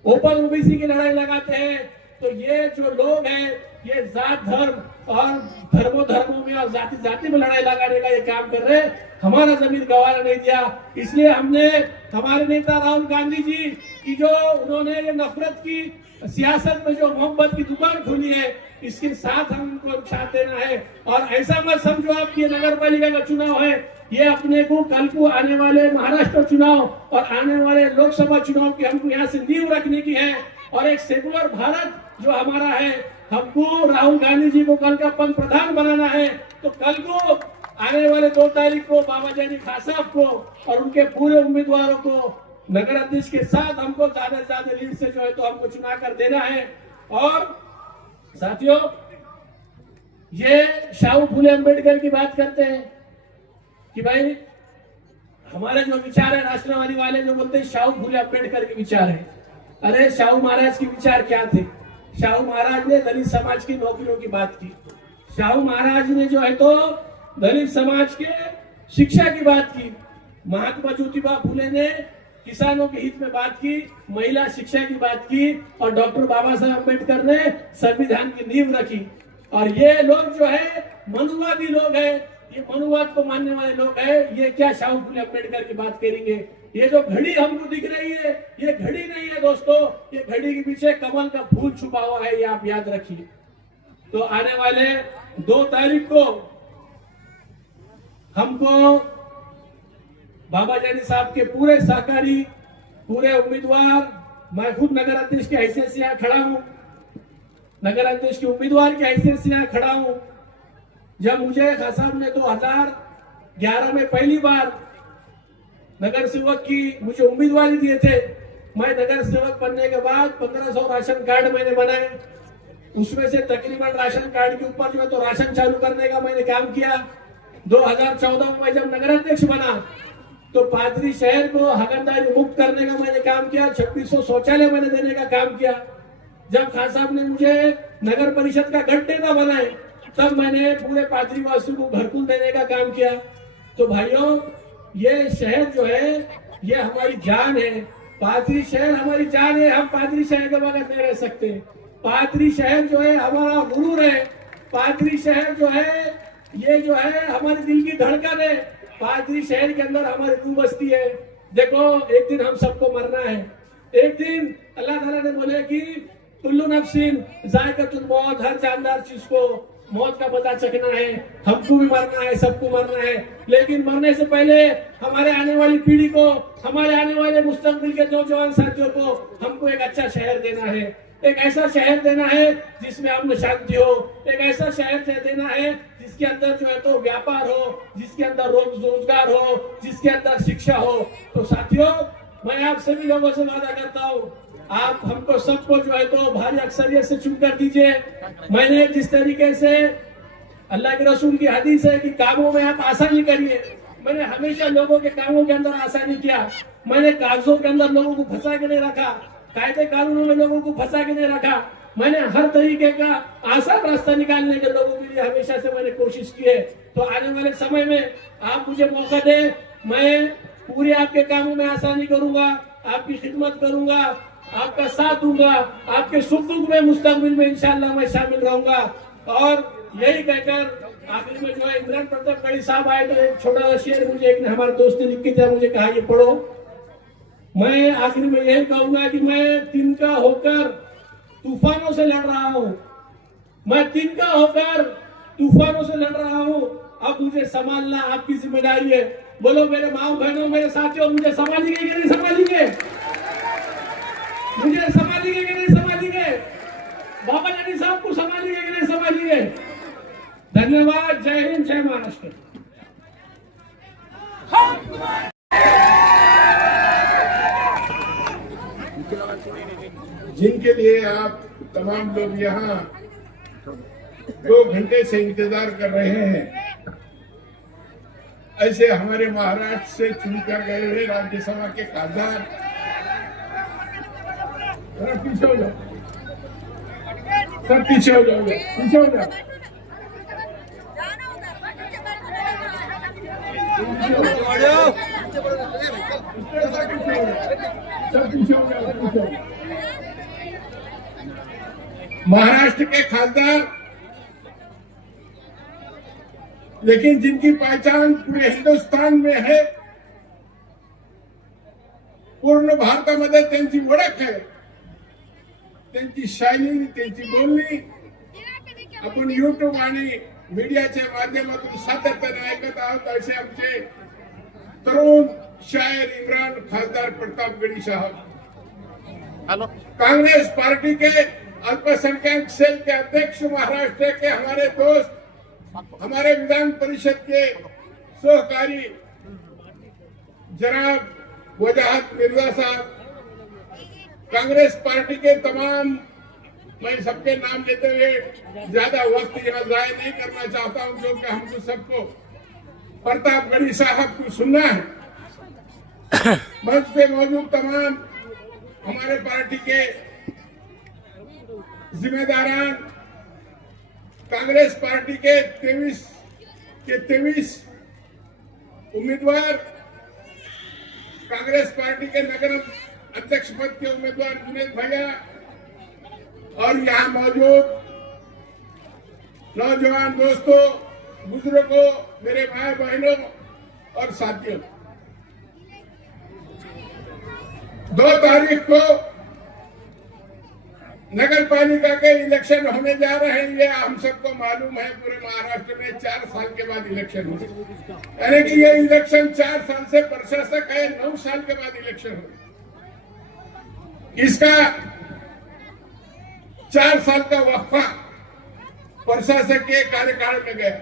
ओपन ओबीसी की लड़ाई लगाते हैं। तो ये जो लोग हैं, ये जात धर्म और धर्मों में और जाति में लड़ाई लगाने का ये काम कर रहे हैं। हमारा जमीन गंवाना नहीं दिया, इसलिए हमने हमारे नेता राहुल गांधी जी की जो उन्होंने ये नफरत की सियासत में जो मोहब्बत की दुकान खोली है, इसके साथ हम उनको साथ देना है। और ऐसा मत समझो आप कि नगर पालिका का चुनाव है, ये अपने को कल को आने वाले महाराष्ट्र चुनाव और आने वाले लोकसभा चुनाव की हमको यहाँ से नींव रखने की है। और एक सेकुलर भारत जो हमारा है, हमको राहुल गांधी जी को कल का पंतप्रधान बनाना है। तो कल को आने वाले 2 तारीख को बाबा जानी खान साहब को और उनके पूरे उम्मीदवारों को नगर अध्यक्ष के साथ हमको ज्यादा से ज्यादा लीड से जो है तो हमको चुना कर देना है। और साथियों, ये शाहू फुले अंबेडकर की बात करते हैं कि भाई हमारे जो विचार है, राष्ट्रवादी वाले जो बोलते हैं शाहू फुले अंबेडकर के विचार है। अरे शाहू महाराज के विचार क्या थे? शाहू महाराज ने दलित समाज की नौकरियों की बात की। शाहू महाराज ने जो है तो दलित समाज के शिक्षा की बात की। महात्मा ज्योतिबा फुले ने किसानों के हित में बात की, महिला शिक्षा की बात की, और डॉक्टर बाबा साहब अम्बेडकर ने संविधान की नींव रखी। और ये लोग जो है मनुवादी लोग हैं, ये मनुवाद को मानने वाले लोग हैं, ये क्या शाहू फुले अम्बेडकर की बात करेंगे? ये जो घड़ी हमको दिख रही है, ये घड़ी नहीं है दोस्तों, ये घड़ी के पीछे कमल का फूल छुपा हुआ है, ये आप याद रखिए। तो आने वाले 2 तारीख को हमको बाबा जानी साहब के पूरे सहकारी, पूरे उम्मीदवार, मैं खुद नगर अध्यक्ष की हैसियत से यहाँ खड़ा हूँ, नगर अध्यक्ष के उम्मीदवार की हैसियत से यहाँ खड़ा हूँ। जब मुझे खान साहब ने 2011 में पहली बार नगर सेवक की मुझे उम्मीदवारी दिए थे, मैं नगर सेवक बनने के बाद 1500 राशन कार्ड मैंने बनाए। उसमें से तकरीबन राशन कार्ड के ऊपर जो है तो राशन चालू करने का मैंने काम किया। 2014 में जब नगर अध्यक्ष बना तो पादरी शहर को हगनदारी मुक्त करने का मैंने काम किया। 2600 शौचालय मैंने देने का काम किया। जब खान साहब ने मुझे नगर परिषद का गढ़ नेता बनाए, तब मैंने पूरे पादरी वासियों को घरकुल देने का काम किया। तो भाइयों, ये शहर जो है ये हमारी जान है। पादरी शहर हमारी जान है, हम पादरी शहर के बगैर नहीं रह सकते। पादरी शहर जो है हमारा गुरूर है। पादरी शहर जो है ये जो है हमारे दिल की धड़कन है। पादरी शहर के अंदर हमारी रूह बसती है। देखो, एक दिन हम सबको मरना है। एक दिन अल्लाह ताला ने बोले कि कुल्लू नफ्सिन जायकातुल मौत, हर जानदार चीज को मौत का मजा चखना है। हमको भी मरना है, सबको मरना है। लेकिन मरने से पहले हमारे आने वाली पीढ़ी को, हमारे आने वाले मुस्तकबिल के नौजवान साथियों को हमको एक अच्छा शहर देना है। एक ऐसा शहर देना है जिसमें अमन शांति हो। एक ऐसा शहर देना है जिसके अंदर जो है तो व्यापार हो, जिसके अंदर रोजगार हो, जिसके अंदर शिक्षा हो। तो साथियों, मैं आप सभी लोगों से वादा करता हूँ, आप हमको सबको जो है तो भारी अक्सरियत से चुन कर दीजिए। मैंने जिस तरीके से, अल्लाह के रसूल की हदीस है कि कामों में आप आसानी करिए, मैंने हमेशा लोगों के कामों के अंदर आसानी किया। मैंने कागजों के अंदर लोगों को फंसा के नहीं रखा, कायदे कानूनों में लोगों को फंसा के नहीं रखा। मैंने हर तरीके का आसान रास्ता निकालने के लोगों के लिए हमेशा से मैंने कोशिश की है। तो आने वाले समय में आप मुझे मौका दें, मैं पूरे आपके कामों में आसानी करूंगा, आपकी खिदमत करूंगा, आपका साथ दूंगा, आपके सुख दुख में मुस्तकबिल में इंशाअल्लाह मैं शामिल रहूंगा। और यही कहकर आखिर में जो है इमरान प्रताप गढ़ी साहब आए तो एक छोटा सा शेर मुझे एक हमारे दोस्त ने लिख के दिया, मुझे कहा ये पढ़ो। मैं आखिर में यही कहूंगा कि मैं तिनका होकर तूफानों से लड़ रहा हूँ, मैं तिनका होकर तूफानों से लड़ रहा हूँ। अब मुझे संभालना आपकी जिम्मेदारी है। बोलो मेरे माँ बहनों, मेरे साथियों, मुझे संभालेंगे कि नहीं संभालेंगे? मुझे संभालेंगे कि नहीं संभालेंगे? बाबा जानी साहब को संभालेंगे कि नहीं संभालेंगे? धन्यवाद। जय हिंद, जय महाराष्ट्र। जिनके लिए आप तमाम लोग यहाँ 2 घंटे से इंतजार कर रहे हैं। ऐसे हमारे महाराष्ट्र से चुनकर गए हुए राज्यसभा के खासदार, जरा पीछे हो जाओ, सब पीछे हो जाओ, पीछे हो जाओ, सब पीछे हो जाओ, पीछे हो जाओ। महाराष्ट्र के खासदार, लेकिन जिनकी पहचान पूरे हिंदुस्तान में है, पूर्ण भारतामध्ये त्यांची ओळख आहे, त्यांची शैली, त्यांची बोलणी आपण युट्यूब आणि मीडियाच्या माध्यमातून सातत्याने ऐकत आहोत। असे आमचे तरुण शायर इमरान खासदार प्रतापगढ़ी साहब, कांग्रेस पार्टी के अल्पसंख्यक सेल के अध्यक्ष, महाराष्ट्र के हमारे दोस्त, हमारे विधान परिषद के सहकारी जनाब वजाहत मिर्जा साहब, कांग्रेस पार्टी के तमाम, मैं सबके नाम लेते हुए ज्यादा वक्त यहाँ जाया नहीं करना चाहता हूँ, क्योंकि हमको सबको प्रतापगढ़ी साहब को सुनना है। मंच पे मौजूद तमाम हमारे पार्टी के जिम्मेदारान, कांग्रेस पार्टी के 23 उम्मीदवार, कांग्रेस पार्टी के नगर अध्यक्ष पद के उम्मीदवार जुनेद भैया, और यहाँ मौजूद नौजवान दोस्तों, बुजुर्गों, मेरे भाई बहनों और साथियों, 2 तारीख को नगर पालिका के इलेक्शन होने जा रहे हैं। ये हम सबको मालूम है, पूरे महाराष्ट्र में 4 साल के बाद इलेक्शन होते, यानी कि ये इलेक्शन 4 साल से प्रशासक है, 9 साल के बाद इलेक्शन हो। इसका 4 साल का वक्फा प्रशासक के कार्यकाल में गया,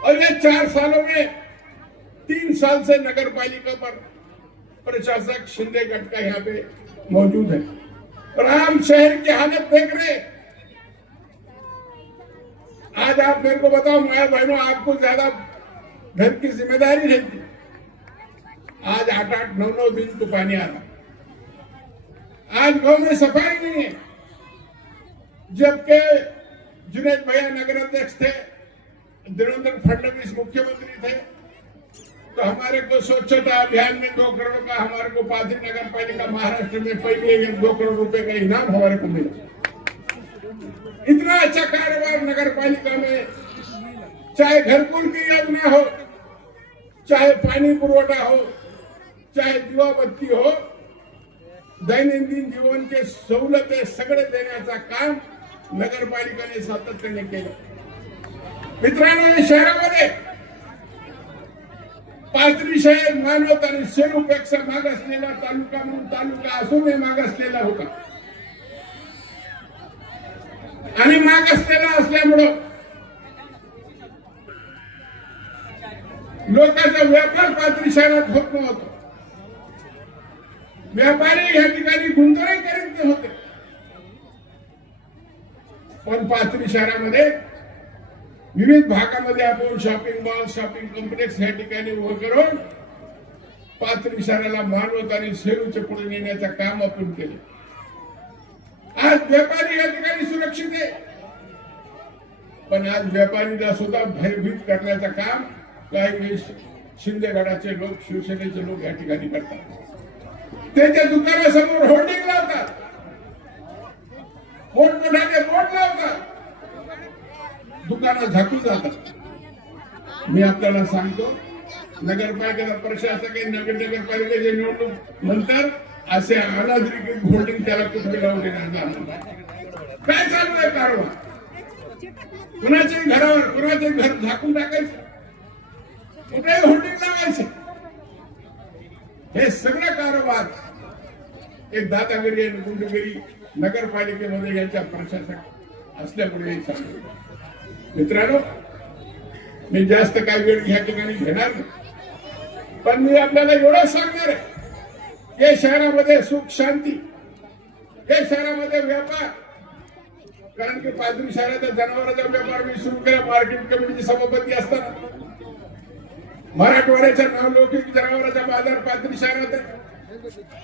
और ये 4 सालों में 3 साल से नगर पालिका पर प्रशासक शिंदे गट का यहाँ पे मौजूद है। और हम शहर की हालत देख रहे। आज आप मेरे को बताओ, माया बहनों, आपको ज्यादा घर की जिम्मेदारी रहती, आज 8-8, 9-9 दिन तो पानी आ रहा, आज गांव में सफाई नहीं है। जबकि जुनेद भैया नगर अध्यक्ष थे, देवेंद्र फडणवीस मुख्यमंत्री थे, तो हमारे को स्वच्छता अभियान में 2 करोड़ का हमारे को पाथरी नगर पालिका महाराष्ट्र में पहले 2 करोड़ रुपए का इनाम हमारे को मिला। इतना अच्छा कारोबार नगर पालिका में, चाहे घरकुल की योजना हो, चाहे पानी पुरवठा हो, चाहे दिवा बत्ती हो, दैनंदिन जीवन के सवलतें सगळे देण्याचा काम नगरपालिकेने सातत्याने केलं। मित्रांनो, या शहरामध्ये पाथरी शहर मानवत आणि सेलूपेक्षा मागासलेला तालुका म्हणून तालुका असूनही मागासलेला होता, आणि मागासलेला असल्यामुळं लोकांचा व्यापार पाथरी शहरात होत नव्हता। व्यापारी या ठिकाणी गुंतवणूक करीत होते, पण पाथरी शहरामध्ये विविध भागामध्ये आपण शॉपिंग मॉल, शॉपिंग कॉम्प्लेक्स या ठिकाणी उभं करून पाथरी शहराला मानवत आणि सेलूचे पुढे नेण्याचं काम आपण केले। आज व्यापारी या ठिकाणी सुरक्षित आहे, पण आज व्यापारीला सुद्धा भयभीत करण्याचं काम काही शिंदे गटाचे लोक, शिवसेनेचे लोक या ठिकाणी करतात। त्यांच्या दुकानासमोर होर्डिंग लावतात, मोठमोठाले बोर्ड लावतात, दुकानं झाकून जातात। मी आपल्याला सांगतो, नगरपालिकेचा प्रशासक नगरपालिकेच्या निवडणूक नंतर असे अनाधिकृत होर्डिंग त्याला कुठे लावून देणार नाही। काय चालू आहे कारभार? कुणाच्या घरावर, कुणाचे घर झाकून टाकायचं, कुठे होर्डिंग लावायचं, हे सगळं कारभार एक दादागिरी आणि गुंडगिरी नगरपालिकेमध्ये यांच्या प्रशासक असल्यामुळे हे चालू। मित्रांनो, मी जास्त काही वेळ या ठिकाणी घेणार नाही, पण मी आपल्याला एवढं सांगणार आहे, या शहरामध्ये सुख शांती, या शहरामध्ये व्यापार, कारण की पाथरी शहराचा जनावरांचा व्यापार मी सुरू केला मार्केट कमिटीचे सभापती असताना. मराठवाड्याच्या नावलौकिक जनावरांचा बाजार पाथरी शहरात आहे.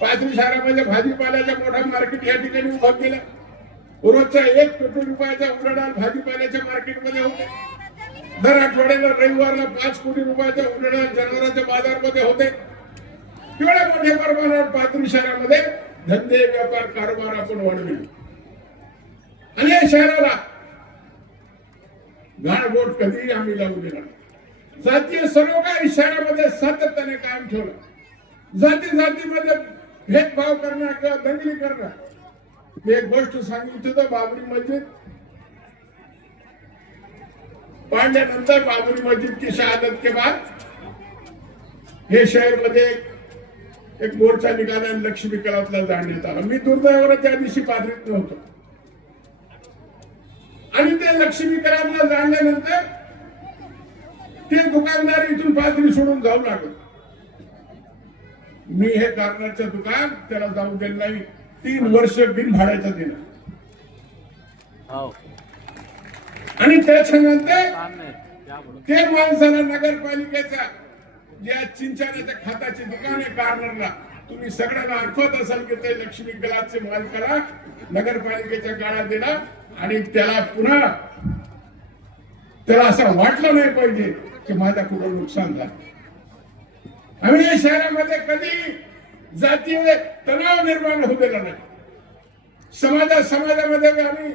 पाथरी शहरामध्ये भाजीपाल्याचा मोठा मार्केट या ठिकाणी उभा केला. रोजचा 1 कोटी रुपयाचा उलाढाल भाजीपाल्याच्या मार्केटमध्ये होते. दर आठवड्याला रविवारला 5 कोटी रुपयाचा उलाढाल जनावरांच्या बाजारमध्ये होते. एवढ्या मोठ्या प्रमाणावर पाथरी शहरामध्ये धंदे व्यापार कारभार आपण वाढविले आणि या शहराला गाळबोट कधीही आम्ही लावू दिला नाही. जातीय सरोकार शहरामध्ये सातत्याने कायम ठेवलं. जाती जातीमध्ये भेदभाव करणं किंवा दंगली करणं. मी एक गोष्ट सांगितली होती, बाबरी मस्जिद पाडल्यानंतर बाबरी मस्जिद की शहादत के बाद हे शहर मध्ये एक मोर्चा निघाला आणि लक्ष्मी कलातला जाणण्यात आला. मी दुर्दैवाने त्या दिवशी पाथरीत नव्हतो आणि ते लक्ष्मी कलातला जाणल्यानंतर ते दुकानदार इथून पाथरी सोडून जाऊ लागले. मी हे कार्नरचं दुकान त्याला जाऊ दिलं नाही. 3 वर्ष बिन भाड्याचं दिलं आणि त्याच्यानंतर ते माणसाला नगरपालिकेचा ज्या चिंचाण्याच्या खात्याचे दुकान आहे कार्नरला, तुम्ही सगळ्यांना आठवत असाल की ते लक्ष्मी कलाचे मालकाला नगरपालिकेच्या काळात दिला आणि त्याला पुन्हा त्याला असं वाटलं नाही पाहिजे की माझा कुठं नुकसान झालं. आम्ही या शहरामध्ये कधी जातीय तणाव निर्माण होऊ दिला नाही. समाजामध्ये आम्ही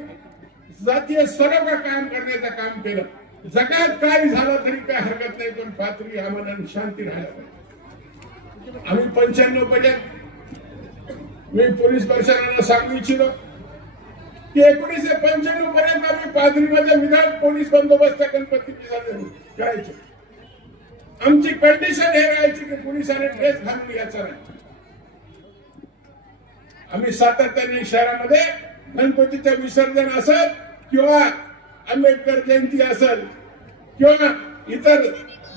जातीय सरोकार कायम करण्याचं काम केलं. जगात काय झालं तरी काय हरकत नाही, पण पाथरी आम्हाला शांती राहायला पाहिजे. आम्ही 95 पर्यंत मी पोलीस प्रशासनाला सांगू इच्छितो की 1995 पर्यंत आम्ही पाथरीमध्ये विधान पोलीस बंदोबस्त गणपती विसर्जन करायचे. आमची कंडिशन हे राहायची की पोलिसांनी ड्रेस घालून यायचा नाही. आम्ही सातत्याने शहरामध्ये गणपतीचं विसर्जन असेल किंवा आंबेडकर जयंती असेल किंवा इतर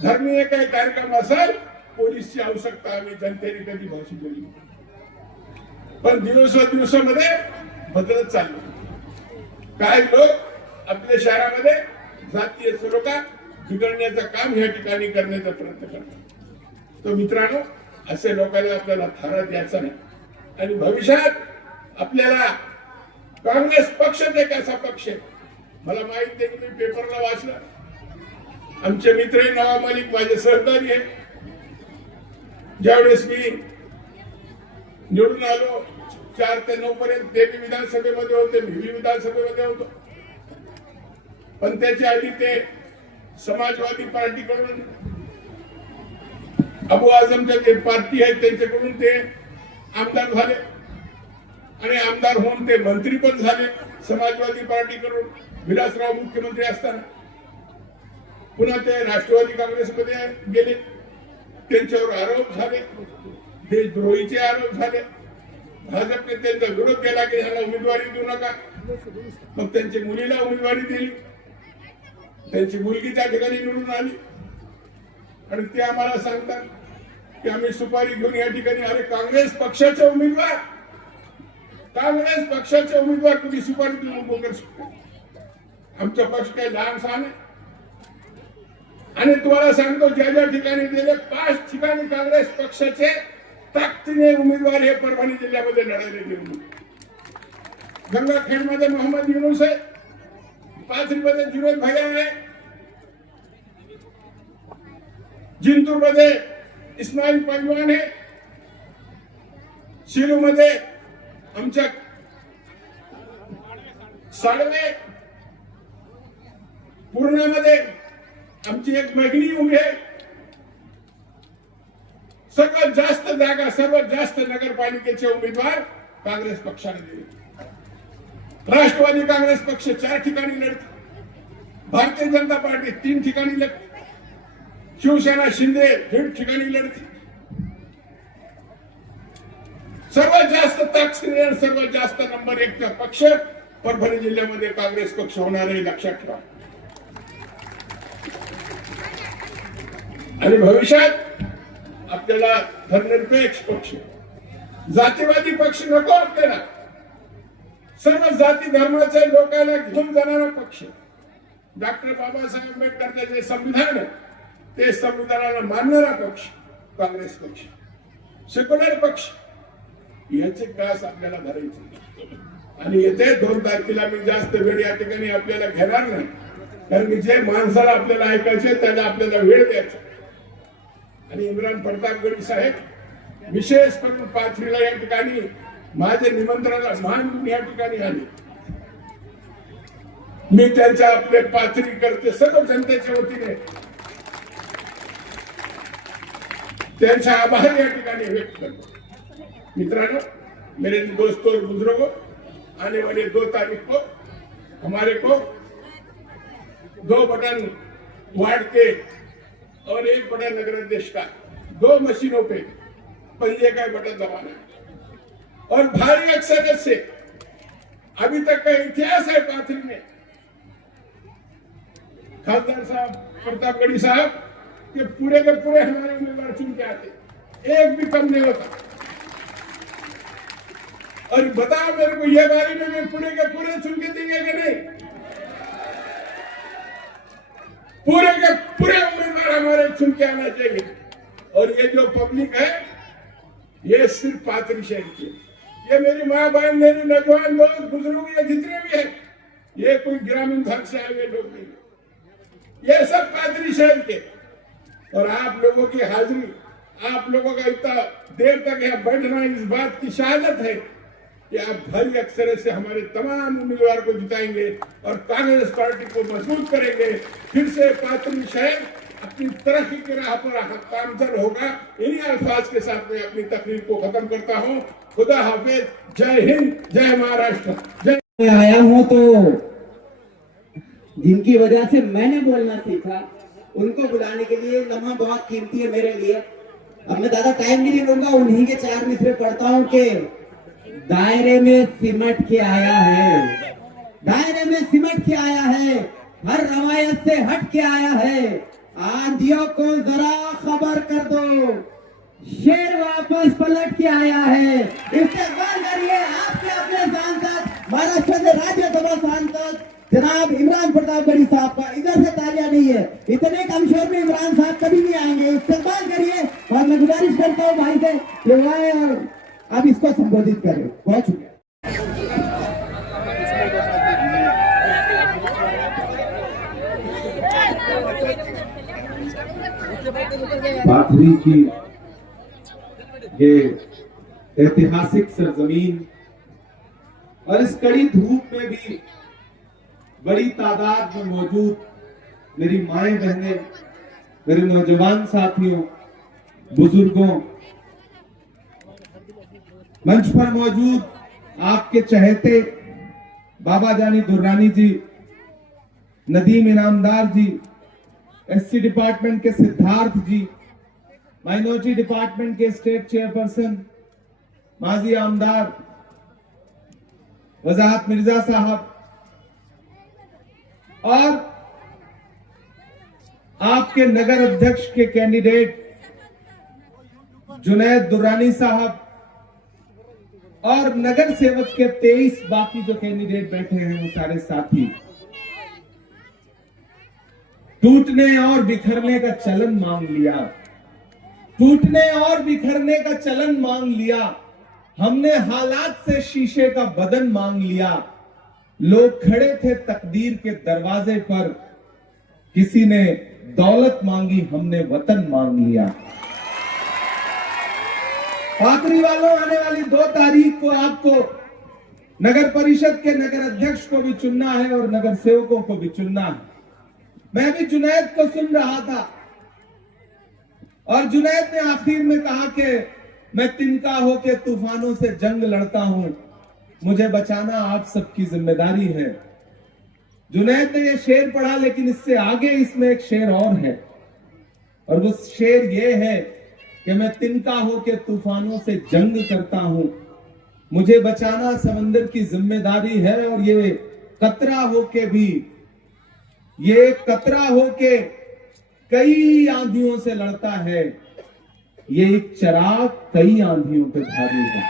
धर्मीय काही कार्यक्रम असेल, पोलीसची आवश्यकता आम्ही जनतेने कधी भाषी केली. पण दिवसामध्ये बदलत चाललो. काही लोक आपल्या शहरामध्ये जातीय सरोकार बिघडण्याचं काम या ठिकाणी करण्याचा प्रयत्न करतात. तर मित्रांनो, असे लोकांना आपल्याला थारा द्यायचा नाही आणि भविष्यात आपल्याला काँग्रेस पक्ष एक असा पक्ष आहे. मला माहित आहे की मी पेपरला वाचलं, आमचे मित्र नवाब मलिक माझे सहकारी आहे. ज्यावेळेस मी निवडून आलो 4 ते 9 पर्यंत ते विधानसभेमध्ये होते, मी विधानसभेमध्ये होतो. पण त्याच्या आधी ते समाजवादी पार्टीकडून अबू आझमच्या जे पार्टी आहे त्यांच्याकडून ते आमदार झाले आणि आमदार होऊन ते मंत्री पण झाले समाजवादी पार्टीकडून. विलासराव मुख्यमंत्री असताना पुन्हा ते राष्ट्रवादी काँग्रेसमध्ये गेले. त्यांच्यावर आरोप झाले, देशद्रोहीचे आरोप झाले. भाजपने त्यांचा विरोध केला की ह्याला उमेदवारी देऊ नका. मग त्यांच्या मुलीला उमेदवारी दिली. त्यांची मुलगी त्या ठिकाणी निवडून आली आणि ते आम्हाला सांगतात की आम्ही सुपारी घेऊन या ठिकाणी. अरे काँग्रेस पक्षाचे उमेदवार तुम्ही सुपारी देऊन उभं करू शकता? आमचा पक्ष काही लहान सहान आहे. आणि तुम्हाला सांगतो ज्या ठिकाणी गेले 5 ठिकाणी काँग्रेस पक्षाचे ताकदीने उमेदवार हे परभणी जिल्ह्यामध्ये लढायला गेले. गंगाखेडमध्ये मोहम्मद युनुस आहे, पाथरीमध्ये जुनेद भैया आहे, जिंतूरमध्ये इस्माईल पैलवान आहे, शिरूमध्ये आमच्या साडवे, पूर्णामध्ये आमची एक मैगिनी उभी आहे. सर्वात जास्त जागा, सर्वात जास्त नगरपालिकेचे उमेदवार काँग्रेस पक्षाने दिले. राष्ट्रवादी काँग्रेस पक्ष 4 ठिकाणी लढते, भारतीय जनता पार्टी 3 ठिकाणी लढते, शिवसेना शिंदे 1.5 ठिकाणी लढते. सर्वात जास्त ताकदीने सर्वात जास्त नंबर 1 चा पक्ष परभणी जिल्ह्यामध्ये काँग्रेस पक्ष होणार आहे, लक्षात ठेवा. आणि भविष्यात आपल्याला धर्मनिरपेक्ष पक्ष, जातीवादी पक्ष नको आपल्याला. सर्व जाती धर्माच्या लोकांना घेऊन जाणारा पक्ष. डॉक्टर बाबासाहेब आंबेडकरचं जे संविधान आहे ते संविधानाला मानणारा पक्ष काँग्रेस पक्ष, सेक्युलर पक्ष, याचे कास आपल्याला धरायचे. आणि येते 2 तारखेला मी जास्त वेळ या ठिकाणी आपल्याला घेणार नाही, कारण जे माणसाला आपल्याला ऐकायचे त्याला आपल्याला वेळ द्यायचा. आणि इम्रान प्रतापगडी साहेब विशेष करून पाथरीला या ठिकाणी माझ्या निमंत्रणाला मान या ठिकाणी आले. मी त्यांच्या आपले पाथरी करते सर्व जनतेच्या वतीने त्यांचा आभार या ठिकाणी व्यक्त करतो. मित्रांनो, मेरे दोस्तों और बुजुर्गों, आने वाले 2 तारीख को हमारे को 2 बटन वार्ड के और 1 बटन नगर अध्यक्ष का 2 मशीनों पे पंजे का बटन दबाना है और भारी अक्सरियत से अभी तक का इतिहास है पाथरी में. खासदार साहब प्रतापगढ़ी साहब के पूरे हमारे उम्मीदवार चुन के आते, एक भी कम नहीं होता. और बताओ मेरे को ये बारी में मैं पूरे के पूरे चुन के देंगे कि नहीं? पूरे के पूरे उम्मीदवार हमारे चुन के आना चाहिए. और ये जो पब्लिक है ये सिर्फ पाथरी शहर की, ये मेरी माँ बहन, मेरी नौजवान दोस्त, बुजुर्ग, ये जितने भी हैं, ये कोई ग्रामीण भाग से आए हुए लोग नहीं, ये सब पाथरी शहर के. और आप लोगों की हाजिरी, आप लोगों का इतना देर तक यहाँ बैठना इस बात की शहादत है कि आप भारी अक्सर से हमारे तमाम उम्मीदवार को जिताएंगे और कांग्रेस पार्टी को मजबूत करेंगे. फिर से पाथरी शहर अपनी तरक्की की राह पर गामजन होगा. इन्हीं अल्फाज के साथ मैं अपनी तकरीर को खत्म करता हूँ. खुदा हाफिज. जय हिंद, जय महाराष्ट्र, जय. आया हूँ तो जिनकी वजह से मैंने बोलना सीखा उनको बुलाने के लिए लम्हा बहुत कीमती है मेरे लिए. अब मैं ज्यादा टाइम नहीं लूंगा, उन्हीं के 4 मिसरे पढ़ता हूँ कि दायरे में सिमट के आया है, दायरे में सिमट के आया है, हर रवायत से हट के आया है. आंधियों को जरा खबर कर दो, शेर वापस पलट के आया है. इस्तेमाल करिए आपके अपने सांसद, महाराष्ट्र के राज्यसभा सांसद जनाब इमरान प्रतापगढ़ी साहब का. इधर से तालियां नहीं है, इतने कम शोर में इमरान साहब कभी नहीं आएंगे. इस्तेमाल करिए और मैं गुजारिश करता हूँ भाई से कि वो आए और अब इसको संबोधित करें. बहुत शुक्रिया. पाथरी की ये ऐतिहासिक सरजमीन और इस कड़ी धूप में भी बड़ी तादाद में मौजूद मेरी माएं बहनें, मेरे नौजवान साथियों, बुजुर्गों, मंच पर मौजूद आपके चहेते बाबा जानी दुर्रानी जी, नदीम इनामदार जी, एससी डिपार्टमेंट के सिद्धार्थ जी, माइनॉरिटी डिपार्टमेंट के स्टेट चेयरपर्सन माजी आमदार वजाहत मिर्जा साहब, और आपके नगर अध्यक्ष के कैंडिडेट जुनैद दुर्रानी साहब, और नगर सेवक के 23 बाकी जो कैंडिडेट बैठे हैं वो सारे साथी. टूटने और बिखरने का चलन मांग लिया, टूटने और बिखरने का चलन मांग लिया. हमने हालात से शीशे का बदन मांग लिया. लोग खड़े थे तकदीर के दरवाजे पर, किसी ने दौलत मांगी, हमने वतन मांग लिया. पाथरी वालों, आने वाली 2 तारीख को आपको नगर परिषद के नगर अध्यक्ष को भी चुनना है और नगर सेवकों को भी चुनना है. मैं भी जुनैद को सुन रहा था और जुनैद ने आखिर में कहा कि मैं तिनका होके तूफानों से जंग लड़ता हूं, मुझे बचाना आप सबकी जिम्मेदारी है. जुनैद ने ये शेर पढ़ा, लेकिन इससे आगे इसमें एक शेर और है, और वो शेर ये है कि मैं तिनका होके तूफानों से जंग करता हूं, मुझे बचाना समंदर की जिम्मेदारी है. और ये कतरा होके भी, ये कतरा होके कई आंधियों से लड़ता है, ये एक चिराग कई आंधियों पे भारी है.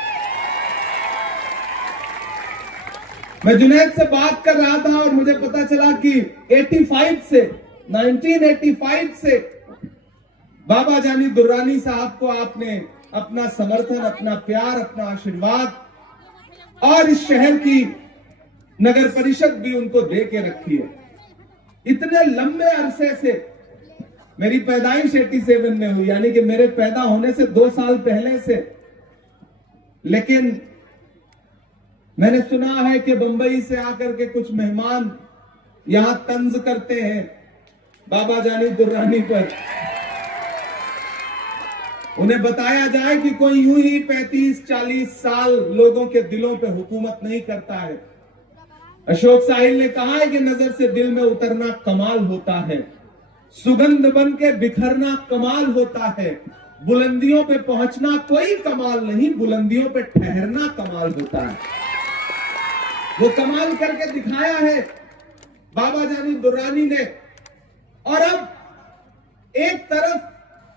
मैं जुनैद से बात कर रहा था और मुझे पता चला कि 1985 से बाबा जानी दुर्रानी साहब को आपने अपना समर्थन, अपना प्यार, अपना आशीर्वाद और इस शहर की नगर परिषद भी उनको दे के रखी है। इतने लंबे अरसे से, मेरी पैदाइश 87 में हुई, यानी कि मेरे पैदा होने से 2 साल पहले से, लेकिन मैंने सुना है कि बंबई से आकर के कुछ मेहमान यहां तंज करते हैं बाबा जानी दुर्रानी पर। उन्हें बताया जाए कि कोई यूं ही 35-40 साल लोगों के दिलों पे हुकूमत नहीं करता है। अशोक साहिल ने कहा है कि नजर से दिल में उतरना कमाल होता है, सुगंध बन के बिखरना कमाल होता है, बुलंदियों पे पहुंचना कोई कमाल नहीं, बुलंदियों पे ठहरना कमाल होता है। वो कमाल करके दिखाया है बाबा जानी दुर्रानी ने। और अब एक तरफ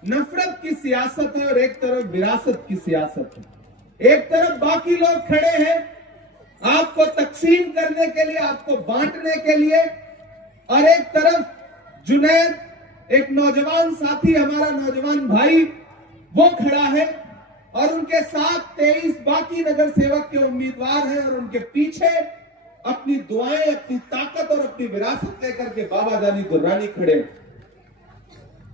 नफरत की सियासत है और एक तरफ विरासत की सियासत है। एक तरफ बाकी लोग खड़े हैं आपको तकसीम करने के लिए, आपको बांटने के लिए, और एक तरफ जुनैद, एक नौजवान साथी, हमारा नौजवान भाई, वो खड़ा है और उनके साथ 23 बाकी नगर सेवक के उम्मीदवार हैं और उनके पीछे अपनी दुआएं, अपनी ताकत और अपनी विरासत लेकर के बाबा जानी दुर्रानी खड़े हैं।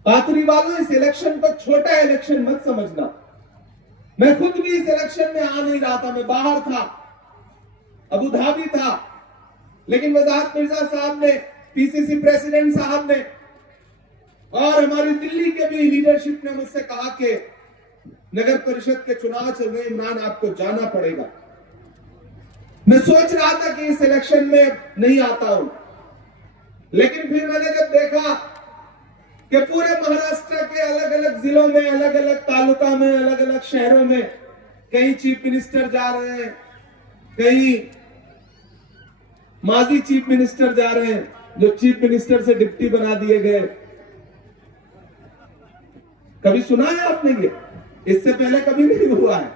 पाथरी वालों, इस इलेक्शन को छोटा इलेक्शन मत समझना। मैं खुद भी इस इलेक्शन में आ नहीं रहा था, मैं बाहर था, अबू धाबी था, लेकिन वजाहत मिर्जा साहब ने, पीसीसी प्रेसिडेंट साहब ने और हमारी दिल्ली के भी लीडरशिप ने मुझसे कहा कि नगर परिषद के चुनाव चल रहे, इमरान आपको जाना पड़ेगा। मैं सोच रहा था कि इस इलेक्शन में नहीं आता हूं, लेकिन फिर मैंने जब देखा कि पूरे महाराष्ट्र के अलग अलग जिलों में, अलग अलग तालुका में, अलग अलग शहरों में कहीं चीफ मिनिस्टर जा रहे हैं, कहीं माजी चीफ मिनिस्टर जा रहे हैं, जो चीफ मिनिस्टर से डिप्टी बना दिए गए। कभी सुना है आपने ये? इससे पहले कभी नहीं हुआ है।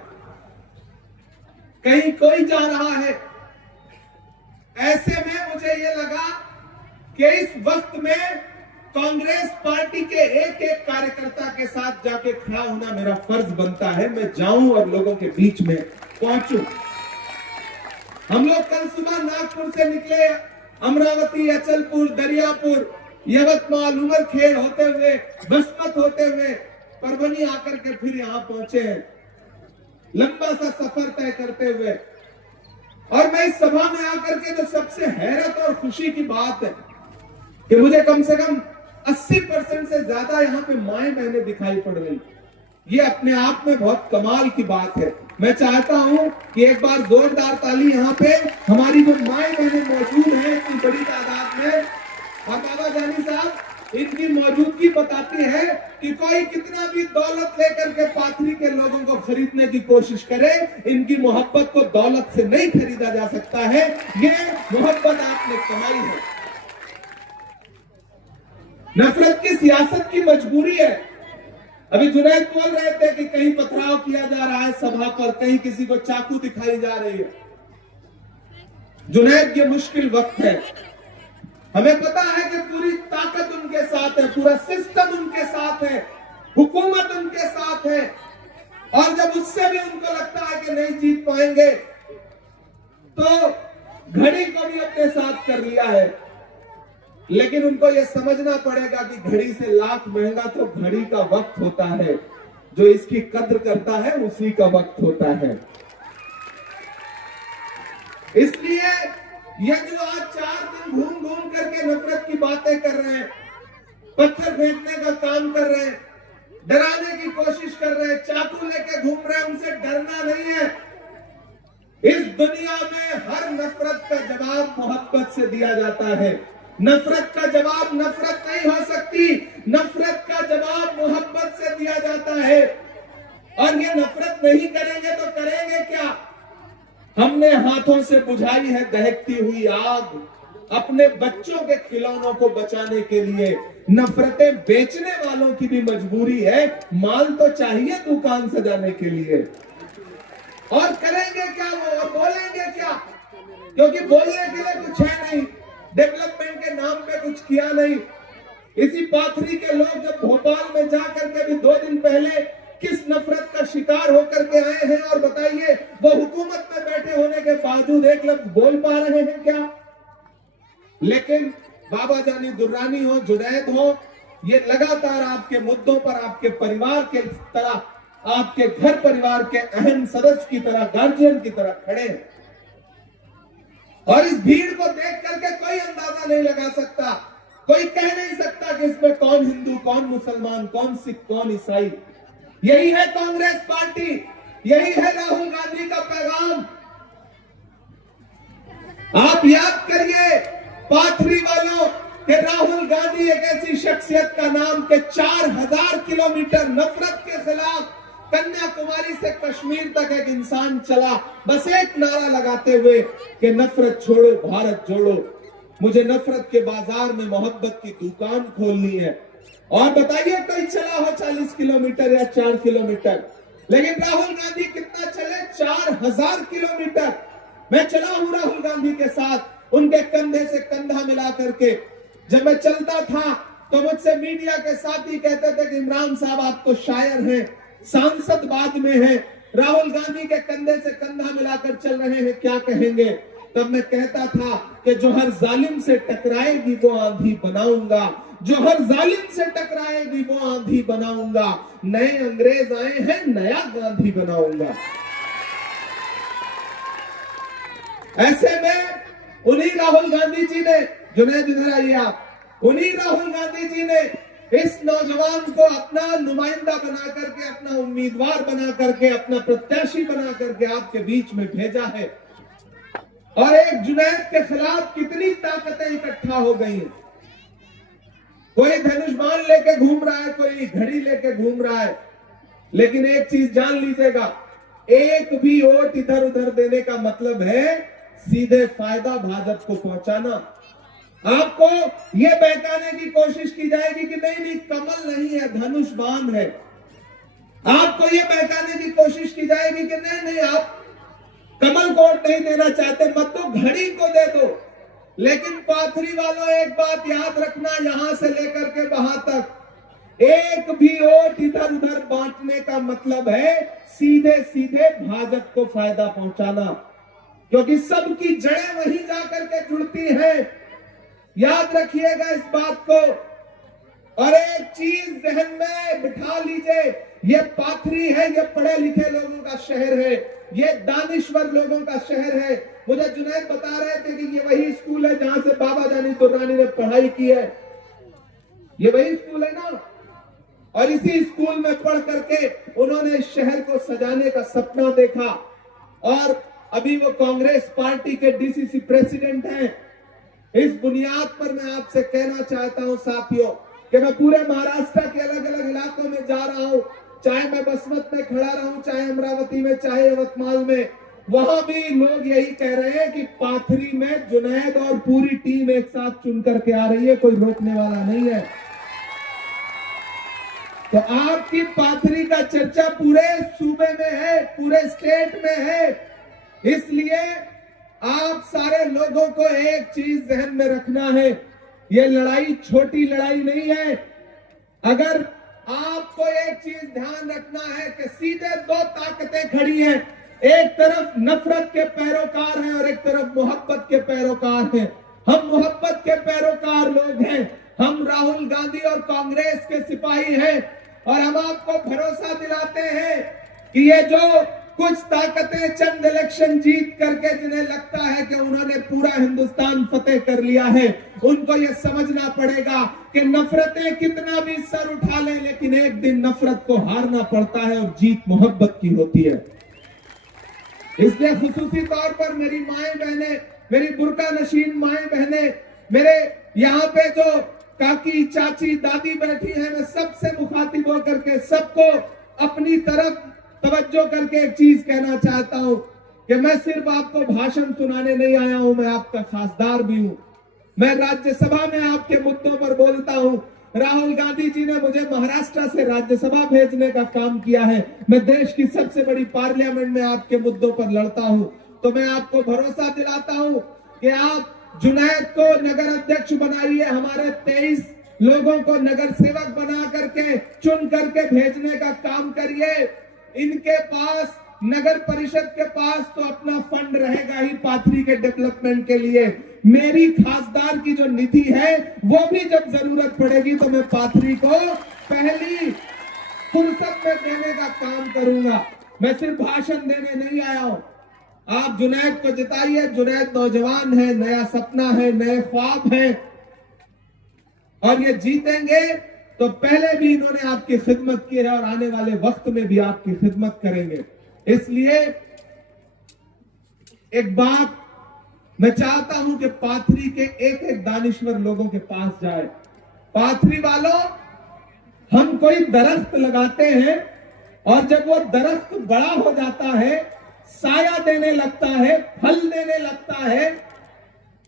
कहीं कोई जा रहा है। ऐसे में मुझे ये लगा कि इस वक्त में कांग्रेस पार्टी के एक एक कार्यकर्ता के साथ जाके खड़ा होना मेरा फर्ज बनता है। मैं जाऊं और लोगों के बीच में पहुंचूं। हम लोग कल सुबह नागपुर से निकले, अमरावती, अचलपुर, दरियापुर, यवतमाल, उमरखेड़ होते हुए, बसमत होते हुए परभनी आकर के फिर यहां पहुंचे हैं, लंबा सा सफर तय करते हुए। और मैं इस सभा में आकर के जो सबसे हैरत और खुशी की बात है कि मुझे कम से कम 80% से ज्यादा यहाँ पे माएं बहनें दिखाई पड़ रही। ये अपने आप में बहुत कमाल की बात है। मैं चाहता हूं कि एक बार जोरदार ताली यहाँ पे हमारी जो माएं बहनें मौजूद हैं इतनी बड़ी तादाद में, और बाबा जानी साहब इनकी मौजूदगी बताती है कि कोई कितना भी दौलत लेकर के पाथरी के लोगों को खरीदने की कोशिश करे, इनकी मोहब्बत को दौलत से नहीं खरीदा जा सकता है। ये मोहब्बत आपने कमाई है। नफरत की सियासत की मजबूरी है। अभी जुनैद बोल रहे थे कि कहीं पथराव किया जा रहा है सभा पर, कहीं किसी को चाकू दिखाई जा रही है। जुनैद, ये मुश्किल वक्त है। हमें पता है कि पूरी ताकत उनके साथ है, पूरा सिस्टम उनके साथ है, हुकूमत उनके साथ है, और जब उससे भी उनको लगता है कि नहीं जीत पाएंगे तो घड़ी को भी अपने साथ कर लिया है। लेकिन उनको यह समझना पड़ेगा कि घड़ी से लाख महंगा तो घड़ी का वक्त होता है। जो इसकी कद्र करता है उसी का वक्त होता है। इसलिए ये जो आज 4 दिन घूम घूम करके नफरत की बातें कर रहे हैं, पत्थर फेंकने का काम कर रहे हैं, डराने की कोशिश कर रहे हैं, चाकू लेके घूम रहे हैं, उनसे डरना नहीं है। इस दुनिया में हर नफरत का जवाब मोहब्बत से दिया जाता है। नफरत का जवाब नफरत नहीं हो सकती, नफरत का जवाब मोहब्बत से दिया जाता है। और ये नफरत नहीं करेंगे तो करेंगे क्या? हमने हाथों से बुझाई है दहकती हुई आग, अपने बच्चों के खिलौनों को बचाने के लिए। नफरतें बेचने वालों की भी मजबूरी है, माल तो चाहिए दुकान सजाने के लिए। और करेंगे क्या वो, और बोलेंगे क्या? क्योंकि बोलने के लिए कुछ है नहीं, डेवलपमेंट के नाम पे कुछ किया नहीं। इसी पाथरी के लोग जब भोपाल में जाकर के भी 2 दिन पहले किस नफरत का शिकार होकर के आए हैं, और बताइए वो हुकूमत में बैठे होने के बावजूद एक लफ्ज बोल पा रहे हैं क्या? लेकिन बाबा जानी दुर्रानी हो, जुनैद हो, ये लगातार आपके मुद्दों पर आपके परिवार के तरह, आपके घर परिवार के अहम सदस्य की तरह, गार्जियन की तरह खड़े हैं। और इस भीड़ को देख करके कोई अंदाजा नहीं लगा सकता, कोई कह नहीं सकता कि इसमें कौन हिंदू, कौन मुसलमान, कौन सिख, कौन ईसाई। यही है कांग्रेस पार्टी, यही है राहुल गांधी का पैगाम। आप याद करिए पाथरी वालों कि राहुल गांधी एक ऐसी शख्सियत का नाम के 4000 किलोमीटर नफरत के खिलाफ कन्याकुमारी से कश्मीर तक एक इंसान चला, बस एक नारा लगाते हुए कि नफरत छोड़ो, भारत जोड़ो। मुझे नफरत के बाजार में मोहब्बत की दुकान खोलनी है। और बताइए कोई चला हो 40 किलोमीटर या 4 किलोमीटर, लेकिन राहुल गांधी कितना चले? 4000 किलोमीटर। मैं चला हूं राहुल गांधी के साथ, उनके कंधे से कंधा मिला करके। जब मैं चलता था तो मुझसे मीडिया के साथी कहते थे कि इमरान साहब आप तो शायर हैं, सांसद बाद में हैं, राहुल गांधी के कंधे से कंधा मिलाकर चल रहे हैं, क्या कहेंगे? तब मैं कहता था कि जो हर जालिम से टकराएगी वो आंधी बनाऊंगा, जो हर जालिम से टकराएगी वो आंधी बनाऊंगा। नए अंग्रेज आए हैं, नया गांधी बनाऊंगा। ऐसे में उन्हीं राहुल गांधी जी ने, जुनैद इधर आइए आप, उन्हीं राहुल गांधी जी ने इस नौजवान को अपना नुमाइंदा बना करके, अपना उम्मीदवार बना करके, अपना प्रत्याशी बना करके आपके बीच में भेजा है। और एक जुनैद के खिलाफ कितनी ताकतें इकट्ठा हो गई हैं। कोई धनुष बाण लेके घूम रहा है, कोई घड़ी लेके घूम रहा है, लेकिन एक चीज जान लीजिएगा, एक भी वोट इधर उधर देने का मतलब है सीधे फायदा भाजपा को पहुंचाना। आपको यह बहकाने की कोशिश की जाएगी कि नहीं नहीं कमल नहीं है, धनुष बाण है। आपको यह बहकाने की कोशिश की जाएगी कि नहीं नहीं आप कमल को वोट नहीं देना चाहते, मत तो घड़ी को दे दो। लेकिन पाथरी वालों एक बात याद रखना, यहां से लेकर के वहां तक एक भी वोट इधर उधर बांटने का मतलब है सीधे सीधे भाजपा को फायदा पहुंचाना, क्योंकि सबकी जड़ें वहीं जाकर के जुड़ती हैं। याद रखिएगा इस बात को। और एक चीज जहन में बिठा लीजिए, ये पाथरी है, ये पढ़े लिखे लोगों का शहर है, ये दानिश्वर लोगों का शहर है। मुझे जुनैद बता रहे थे कि ये वही स्कूल है जहां से बाबा जानी दुर्रानी ने पढ़ाई की है, ये वही स्कूल है ना। और इसी स्कूल में पढ़ करके उन्होंने इस शहर को सजाने का सपना देखा, और अभी वो कांग्रेस पार्टी के डीसीसी प्रेसिडेंट हैं। इस बुनियाद पर मैं आपसे कहना चाहता हूं साथियों कि मैं पूरे महाराष्ट्र के अलग अलग इलाकों में जा रहा हूं, चाहे मैं बसमत में खड़ा रहूं, चाहे अमरावती में, चाहे यवतमाल में, वहां भी लोग यही कह रहे हैं कि पाथरी में जुनैद और पूरी टीम एक साथ चुन करके आ रही है, कोई रोकने वाला नहीं है। तो आपकी पाथरी का चर्चा पूरे सूबे में है, पूरे स्टेट में है। इसलिए आप सारे लोगों को एक चीज जहन में रखना है, ये लड़ाई छोटी लड़ाई नहीं है। अगर आपको एक चीज ध्यान रखना है कि सीधे दो ताकतें खड़ी हैं, एक तरफ नफरत के पैरोकार हैं और एक तरफ मोहब्बत के पैरोकार हैं। हम मोहब्बत के पैरोकार लोग हैं, हम राहुल गांधी और कांग्रेस के सिपाही हैं, और हम आपको भरोसा दिलाते हैं कि ये जो कुछ ताकतें चंद इलेक्शन जीत करके जिन्हें लगता है कि उन्होंने पूरा हिंदुस्तान फतेह कर लिया है, उनको ये समझना पड़ेगा कि नफरतें कितना भी सर उठा लें, लेकिन एक दिन नफरत को हारना पड़ता है और जीत मोहब्बत की होती है। इसलिए खुसूसी तौर पर मेरी माएं बहनें, मेरी बुर्का नशीन माएं बहनें, मेरे यहाँ पे जो काकी चाची दादी बैठी है, मैं सबसे मुखातिब होकर के सबको अपनी तरफ तवज्जो करके एक चीज कहना चाहता हूं कि मैं सिर्फ आपको भाषण सुनाने नहीं आया हूं, मैं आपका खासदार भी हूं। मैं राज्यसभा में आपके मुद्दों पर बोलता हूं। राहुल गांधी जी ने मुझे महाराष्ट्र से राज्यसभा भेजने का काम किया है। मैं देश की सबसे बड़ी पार्लियामेंट में आपके मुद्दों पर लड़ता हूं। तो मैं आपको भरोसा दिलाता हूं कि आप जुनैद को नगर अध्यक्ष बनाइए, हमारे 23 लोगों को नगर सेवक बना करके चुन करके भेजने का काम करिए। इनके पास, नगर परिषद के पास तो अपना फंड रहेगा ही पाथरी के डेवलपमेंट के लिए। मेरी खासदार की जो निधि है वो भी जब जरूरत पड़ेगी तो मैं पाथरी को पहली फुर्सत में देने का काम करूंगा। मैं सिर्फ भाषण देने नहीं आया हूं। आप जुनैद को जिताइए। जुनैद नौजवान है, नया सपना है, नए ख्वाब है और ये जीतेंगे तो पहले भी इन्होंने आपकी खिदमत की है और आने वाले वक्त में भी आपकी खिदमत करेंगे। इसलिए एक बात मैं चाहता हूं कि पाथरी के एक एक दानिश्वर लोगों के पास जाए। पाथरी वालों, हम कोई दरख्त लगाते हैं और जब वो दरख्त बड़ा हो जाता है, साया देने लगता है, फल देने लगता है